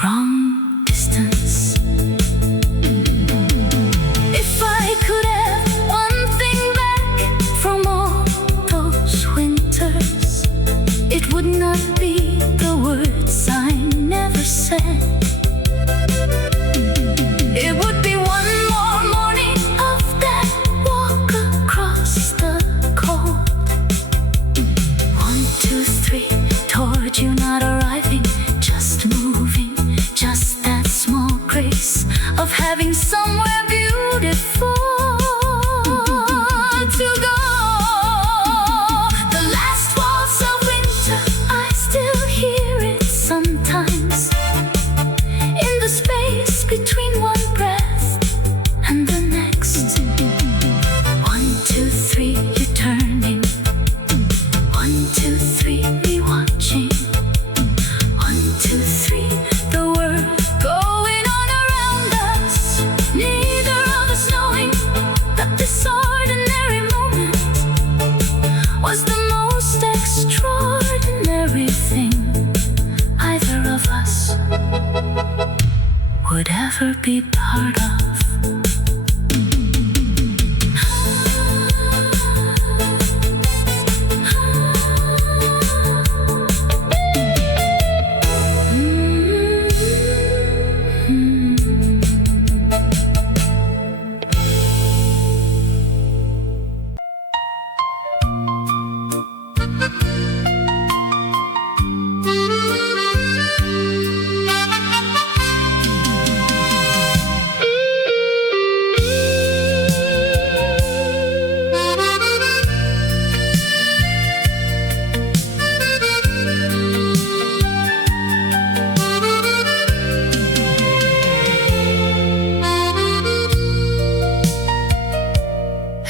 wrong distance. If I could have one thing back from all those winters, it would not be the words I never said. It would be one more morning of that walk across the cold. 1, 2, 3, toward you not arriving, just moving, just that small grace of having somewhere beautiful to go. The last waltz of winter, I still hear it sometimes, in the space between one breath and the next. 1, 2, 3, you turning. 1, 2, 3, me watching. 1, 2, 3, the world going on around us. Neither of us knowing that this ordinary moment was the most extraordinary thing either of us would ever be part of.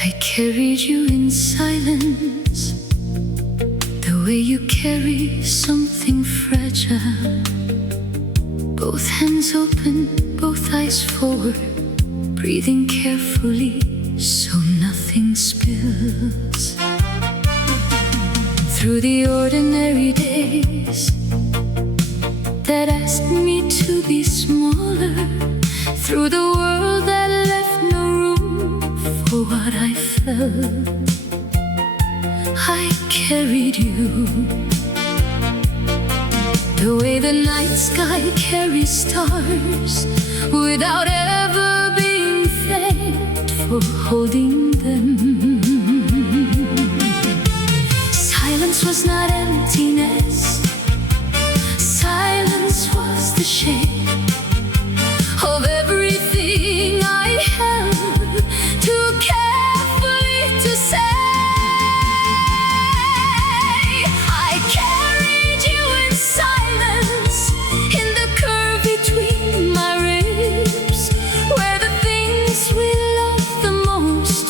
I carried you in silence, the way you carry something fragile. Both hands open, both eyes forward, breathing carefully so nothing spills. Through the ordinary days that asked me to be smaller, through the world that left no room for what I felt, I carried you the way the night sky carries stars without ever being thanked for holding them. Silence was not emptiness, silence was the shape of everything I held too carefully to say. I carried you in silence, in the curve between my ribs, where the things we love the most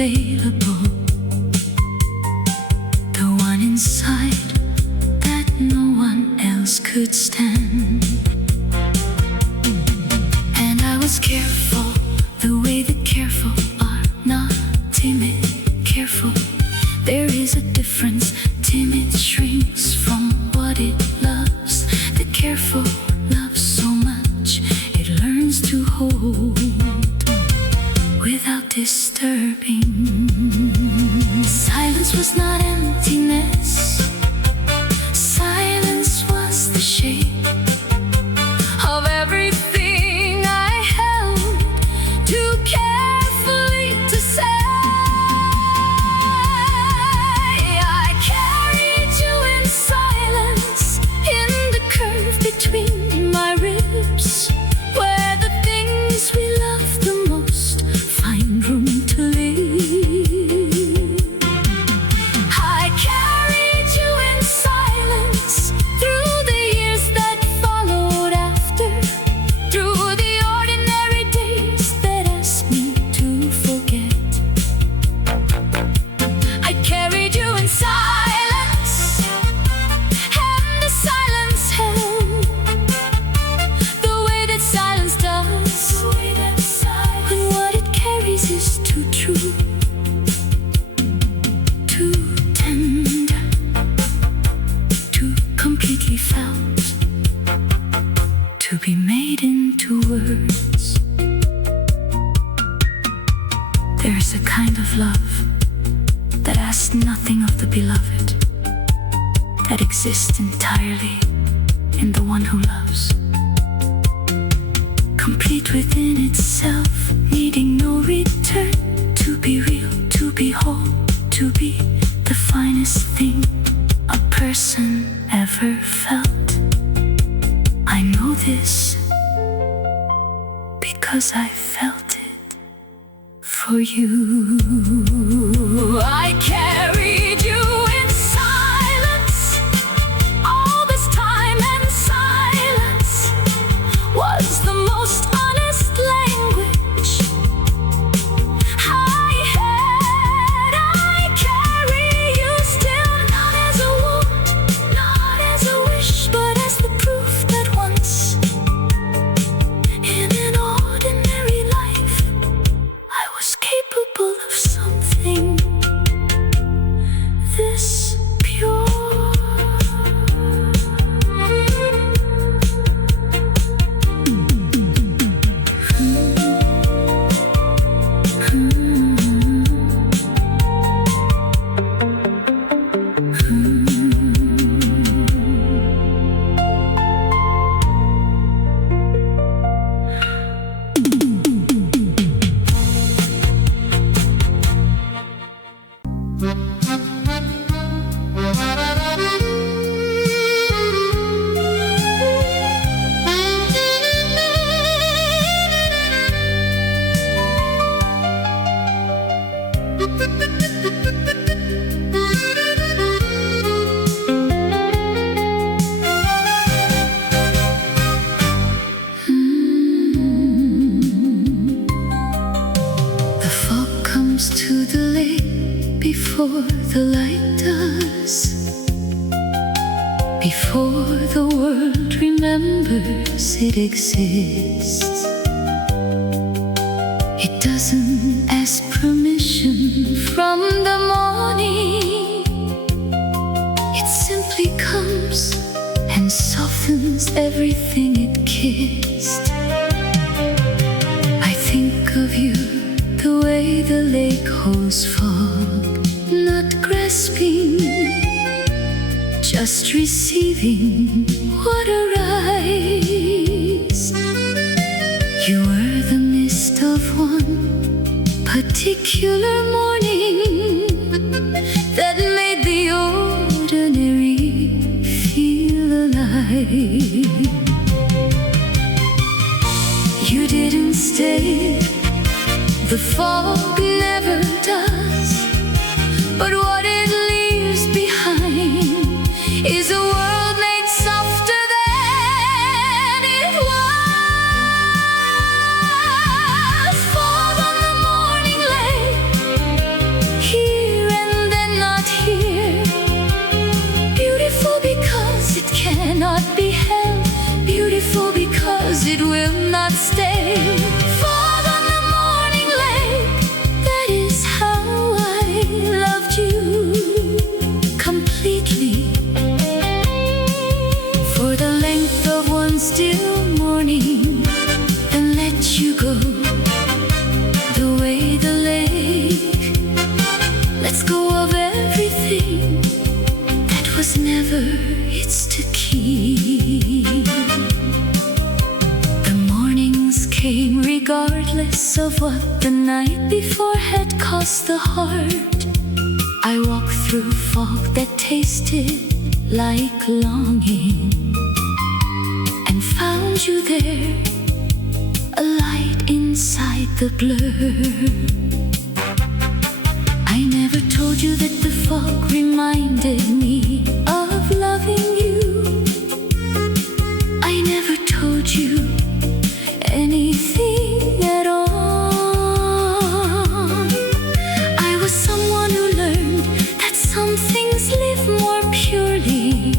available, the one inside that no one else could stand. And I was careful, the way the careful are not timid, careful. There is a difference. Timid shrinks from what it loves. The careful loves so much it learns to hold without disturbing. Silence was not emptiness. Silence was the shape of everything I held too carefully to say. I carried you in silence, in the curve between my ribs, where the things we love the most find room to live. I carried you in silence through the years that followed after, through the ordinary days that asked me to forget. I carried you in silence, and the silence held the way that silence does, when what it carries is too true, too tender, too completely felt to be made into words. There's a kind of love that asks nothing of the beloved, that exists entirely in the one who loves, complete within itself, needing no return, to be real, to be whole, to be the finest thing a person ever felt. I know this because I felt it for you. I carried you in silence all this time, and silence was the most honest language I had. I carry you still, not as a wound, not as a wish, but as the proof that once in an ordinary life I was capable of something this pure. The fog comes to the lake before the light does, before the world remembers it exists. It doesn't ask permission from the morning. It simply comes and softens everything it kissed. I think of you the way the lake holds fog, not grasping, just receiving what arrives. You were the mist of one particular morning that made the ordinary feel alive. You didn't stay, the fog never does, but what it leaves behind is a world made softer than it was. Fall on the morning lake, regardless of what the night before had cost the heart. I walked through fog that tasted like longing, and found you there, a light inside the blur. I never told you that the fog reminded me of loving you. I never told you anything at all. I was someone who learned that some things live more purely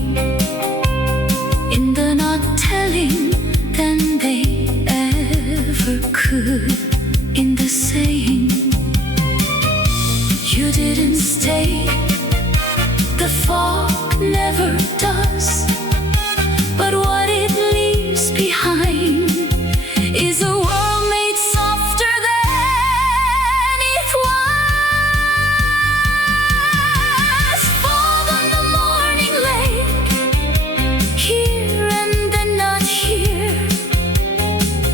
in the not telling than they ever could in the saying. You didn't stay, the fog never does, but what it leaves behind is a world made softer than it was. Fog on the morning lake, here and then not here.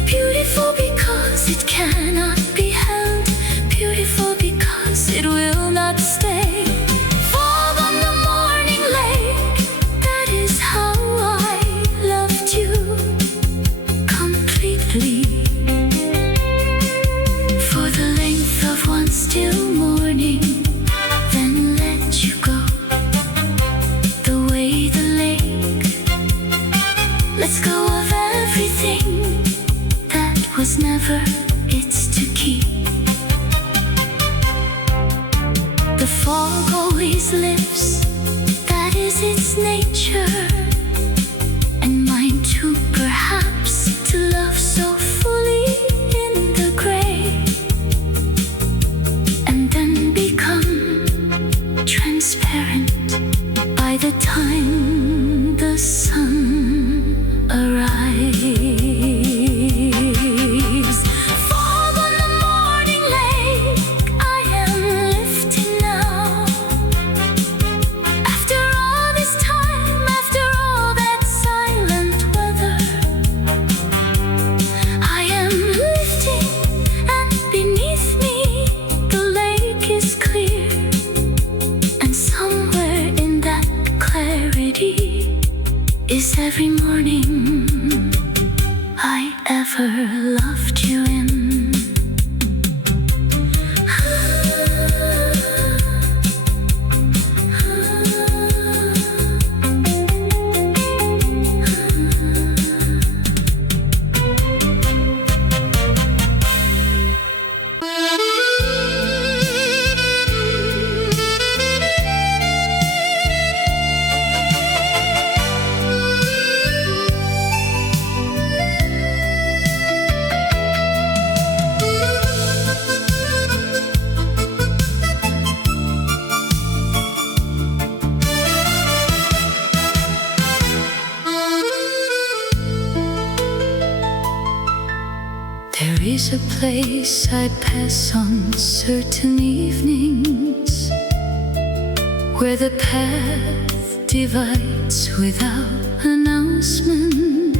Beautiful because it cannot be held, beautiful because it will not stay. Fog on the morning lake, that is how I loved you completely. For the length of one still morning, then let you go. The way the lake lets go of everything that was never its to keep. The fog always lives, that is its nature, and mine too, perhaps, to love so fully in the gray, and then become transparent by the time the sun arrives. Fog on the morning lake, I am lifting now. After all this time, after all that silent weather, I am lifting, and beneath me the lake is clear, and somewhere in that clarity is every morning I ever loved you in. There is a place I pass on certain evenings, where the path divides without announcement.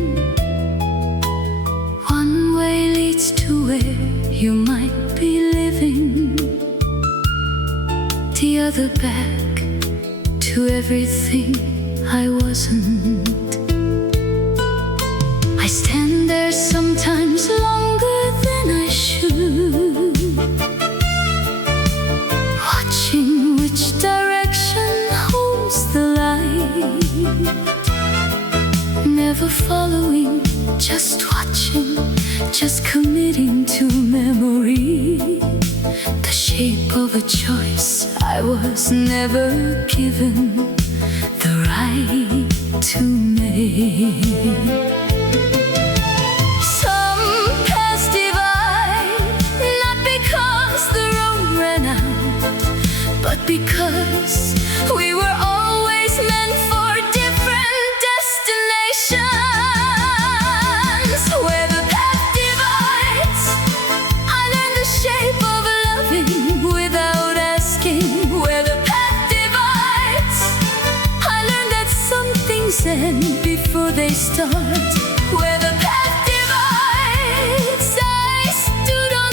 One way leads to where you might be living, the other back to everything I wasn't. I stand there sometimes longer than I should, watching which direction holds the light. Never following, just watching, just committing to memory. The shape of a choice I was never given the right to make. But because we were always meant for different destinations, where the path divides, I learned the shape of loving without asking. Where the path divides, I learned that some things end before they start. Where the path divides, I stood on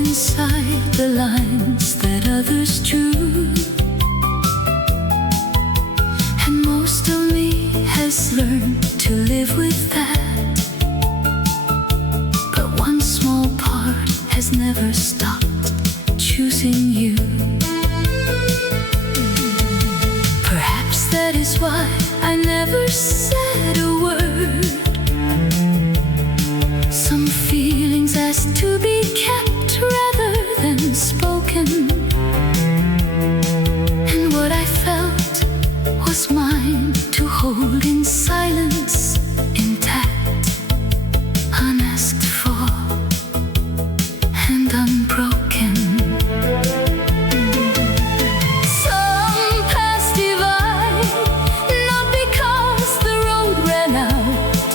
inside the lines that others drew. And most of me has learned to live with that. But one small part has never stopped choosing you. Perhaps that is why I never said a word. Some feelings asked to be kept rather than spoken. And what I felt was mine to hold in silence, intact, unasked for, and unbroken. Some past divide, not because the road ran out,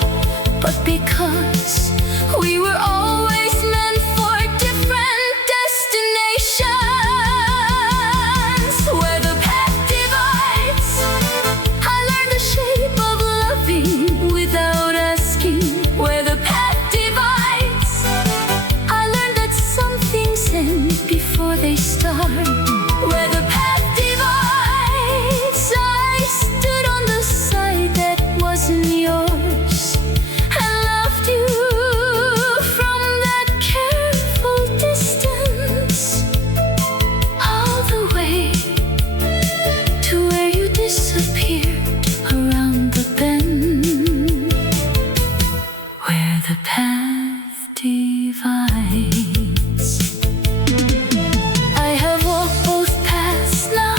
but because we were always meant for different destinations. Where the path divides, I learned the shape of loving without asking. Where the path divides, I learned that some things end before they start. Where the path divides, I stood on the side that wasn't yours and loved you from that careful distance, all the way to where you disappeared around the bend. Where the path divides. I have walked both paths now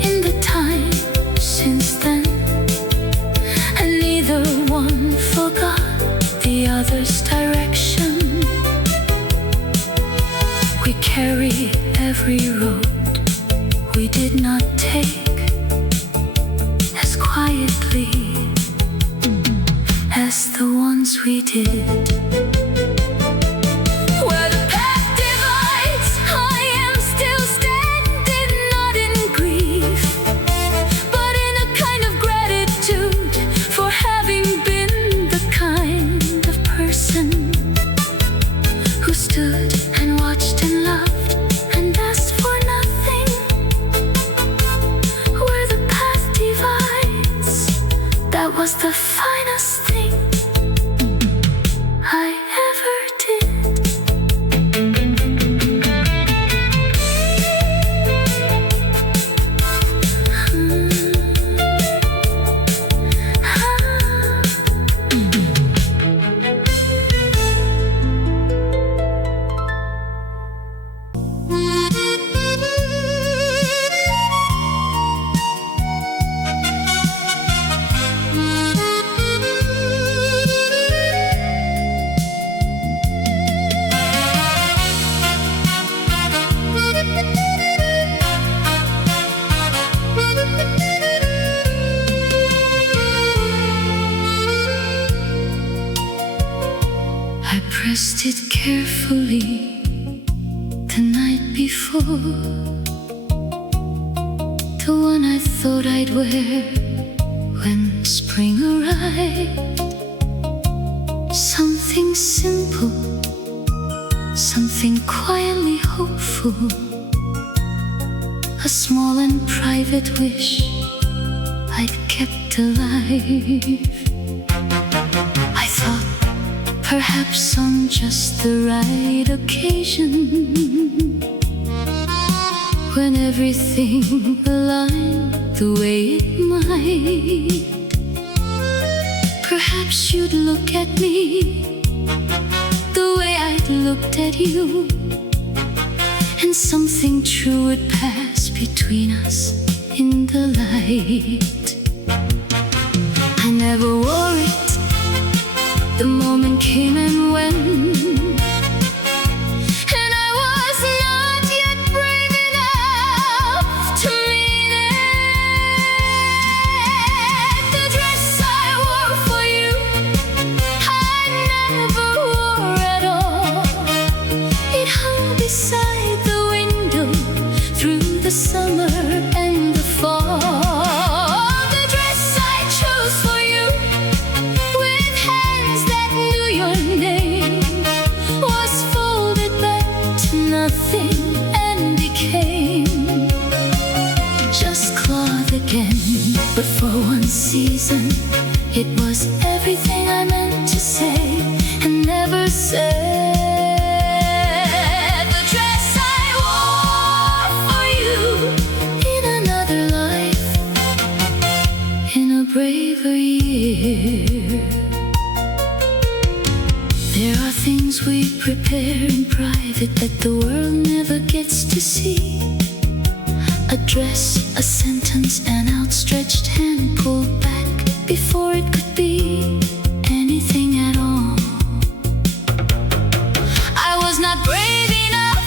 in the time since then, and neither one forgot the other's direction. We carry every road we did not take as quietly as the ones we did. Where the path divides, I am still standing, not in grief, but in a kind of gratitude for having been the kind of person who stood and watched and loved and asked for nothing. Where the path divides, that was the finest thing I ever did. I pressed it carefully the night before, the one I thought I'd wear when spring arrived. Something simple, something quietly hopeful, a small and private wish I'd kept alive. I thought perhaps on just the right occasion, when everything aligned the way it might, perhaps you'd look at me the way I'd looked at you, and something true would pass between us in the light. I never worried. The moment came and went, and I was not yet brave enough to mean it. The dress I wore for you, I never wore at all. It hung beside the window through the summer and the fall. The dress I chose for you, with hands that knew your name, nothing and became just cloth again. But for one season, it was everything I meant to say and never said. The dress I wore for you in another life, in a braver year. There are things we prepare in private that the world never gets to see. A dress, a sentence, an outstretched hand pulled back before it could be anything at all. I was not brave enough,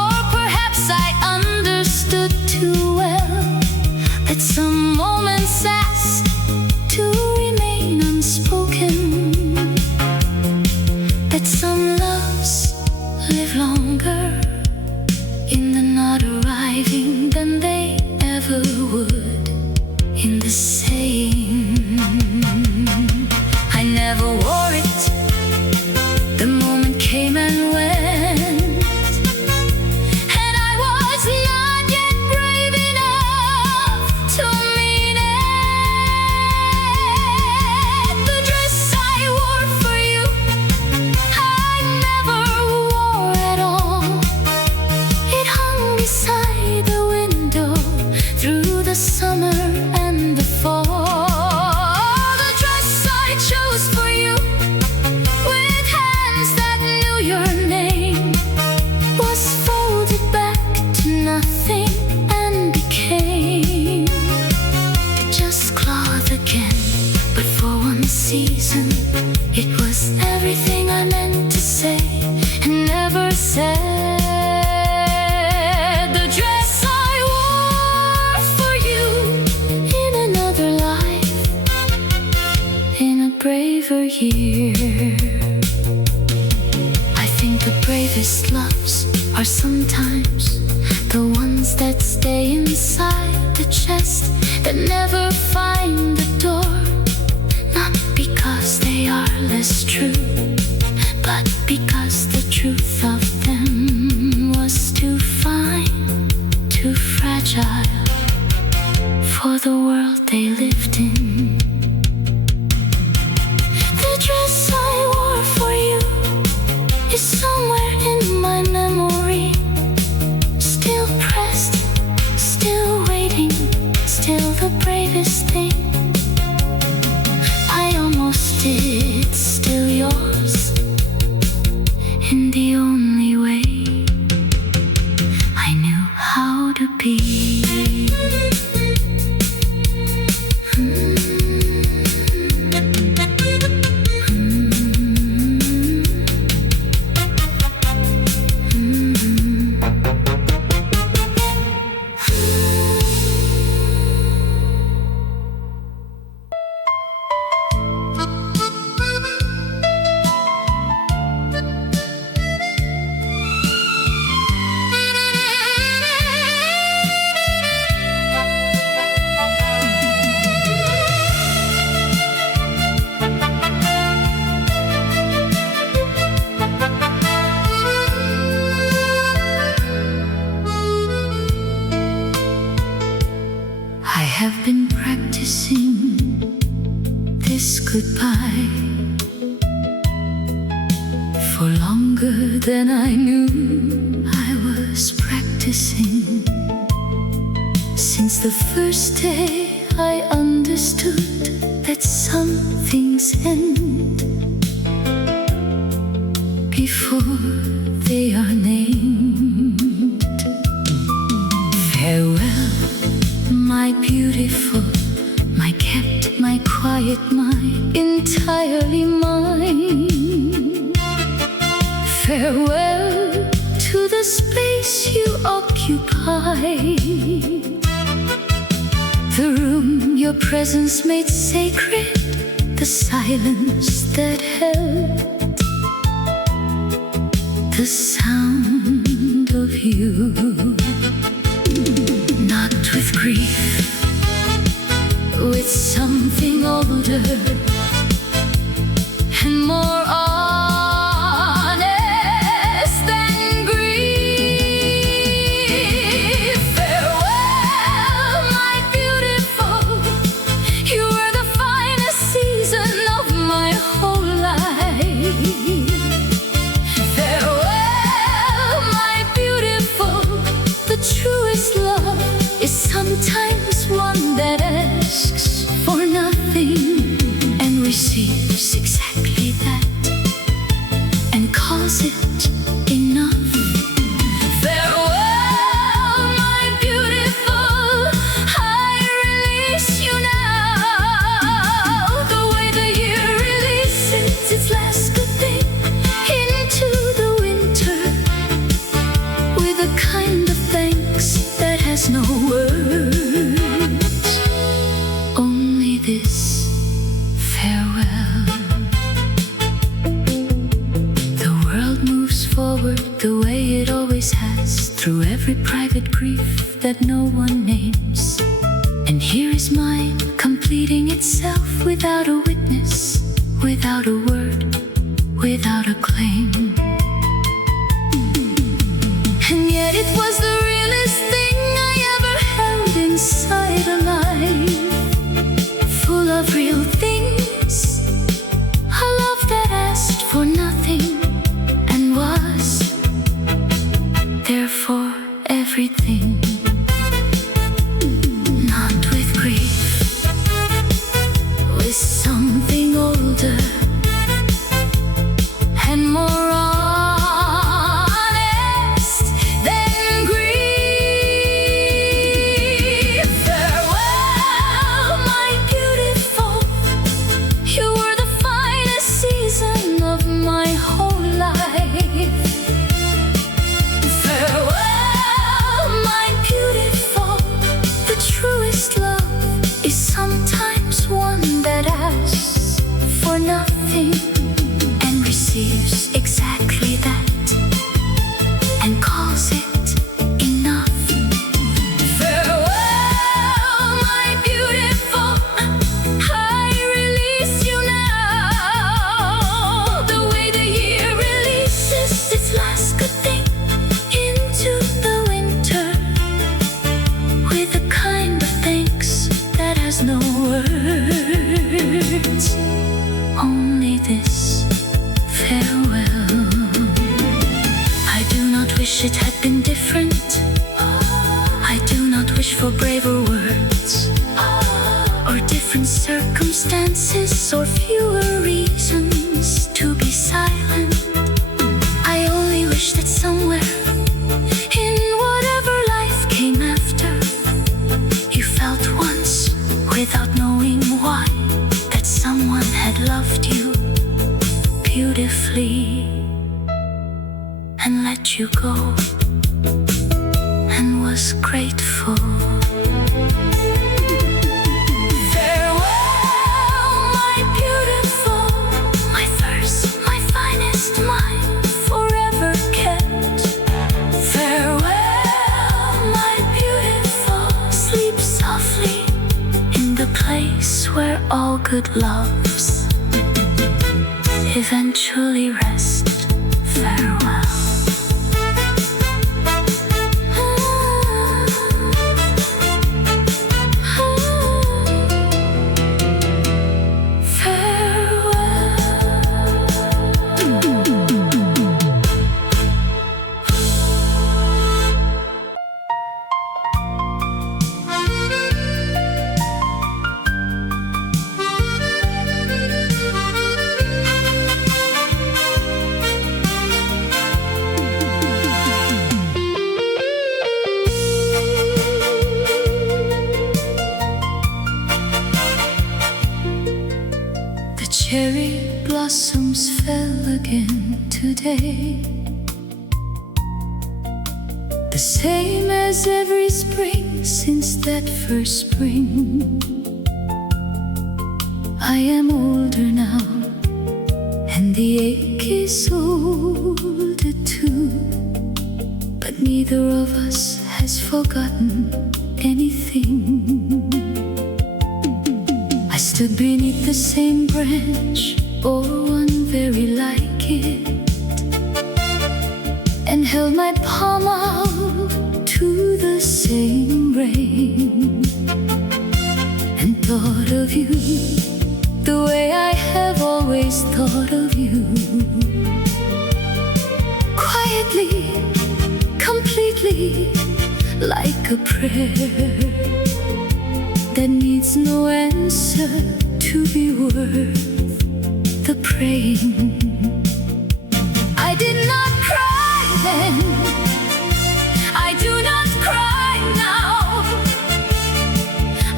or perhaps I understood too well that some moments ask to remain unspoken, that some loves live longer in the not arriving than they ever would in the saying. I never wore it, the moment came and went, and I was not yet brave enough to mean it. The dress I wore for you, I never wore at all. It hung beside the window through the summer and the fall. The dress I chose for you, with hands that knew your name, was folded back to nothing and became just cloth again. But for one season, it was everything I meant to say and never said. The dress I wore for you in another life, in a braver year. I think the bravest loves are sometimes the ones that stay inside the chest, that never find the door. Not because they are less true, but because the truth of them was too fine, too fragile for the world they lived in. The dress I wore for you is somewhere in my memory, still pressed, still waiting, still the bravest thing I almost did, still yours, in the only way I knew how to be. I have been practicing this goodbye for longer than I knew I was practicing. Since the first day I understood that some things end before they are named. Farewell, my beautiful, my kept, my quiet, my entirely mine. Farewell to the space you occupy, the room your presence made sacred, the silence that held the sound of you. Not with grief, with something older and more honest than grief. way it always has, through every private grief that no one names. And here is mine, completing itself without a witness, without a word, without a claim. And yet it was the realest thing I ever held inside alive, full of real things, a love that asked for nothing and was there for everything. Not with grief, with something older and more honest than grief. Farewell, my beautiful, you were the finest season of my whole life. Farewell, my beautiful, the truest love is sometimes one that asks for nothing and receives exactly that, and calls it enough. Farewell, my beautiful, I release you now, the way the year releases its last good thing into the winter, with a kind of thanks that has no words, only this farewell. I do not wish it had been different. I do not wish for braver words, or different circumstances, or fewer reasons to be silent. I only wish that somewhere in whatever life came after, you felt once, without knowing why, that someone had loved you beautifully and let you go and was grateful. Farewell, my beautiful, my first, my finest, mine forever kept. Farewell, my beautiful, sleep softly in the place where all good loves eventually rest. Farewell. Cherry blossoms fell again today, the same as every spring since that first spring. I am older now, and the ache is older too, but neither of us has forgotten anything. I stood beneath the same branch, or one very like it, and held my palm out to the same rain, and thought of you the way I have always thought of you. Quietly, completely, like a prayer that needs no answer to be worth the praying. I did not cry then, I do not cry now.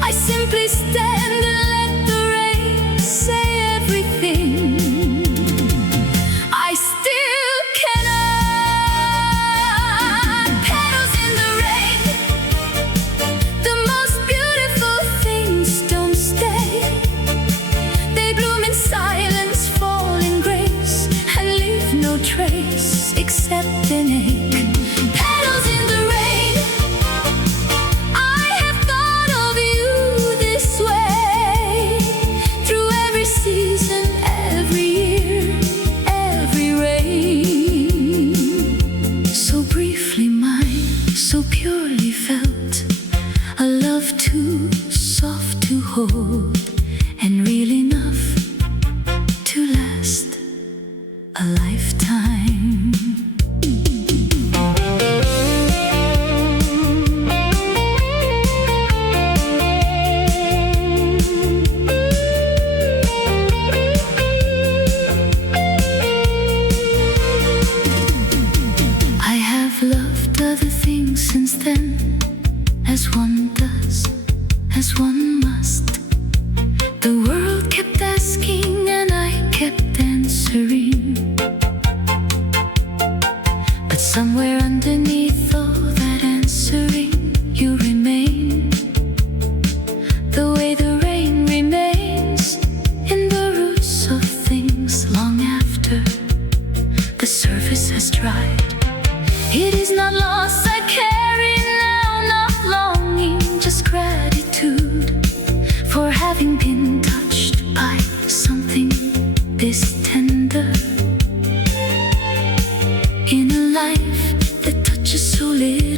I simply stand and let the rain say everything. I still cannot. Petals in the rain, the most beautiful things don't stay. They bloom in silence, fall in grace, too soft to hold, and real enough to last a lifetime. I have loved other things since then, as one does, as one must. The world kept asking and I kept answering, but somewhere underneath all that answering, you remain. The way the rain remains in the roots of things long after the surface has dried. It is not loss I carry now, not longing, just gratitude for having been touched by something this tender. In a life that touches so little,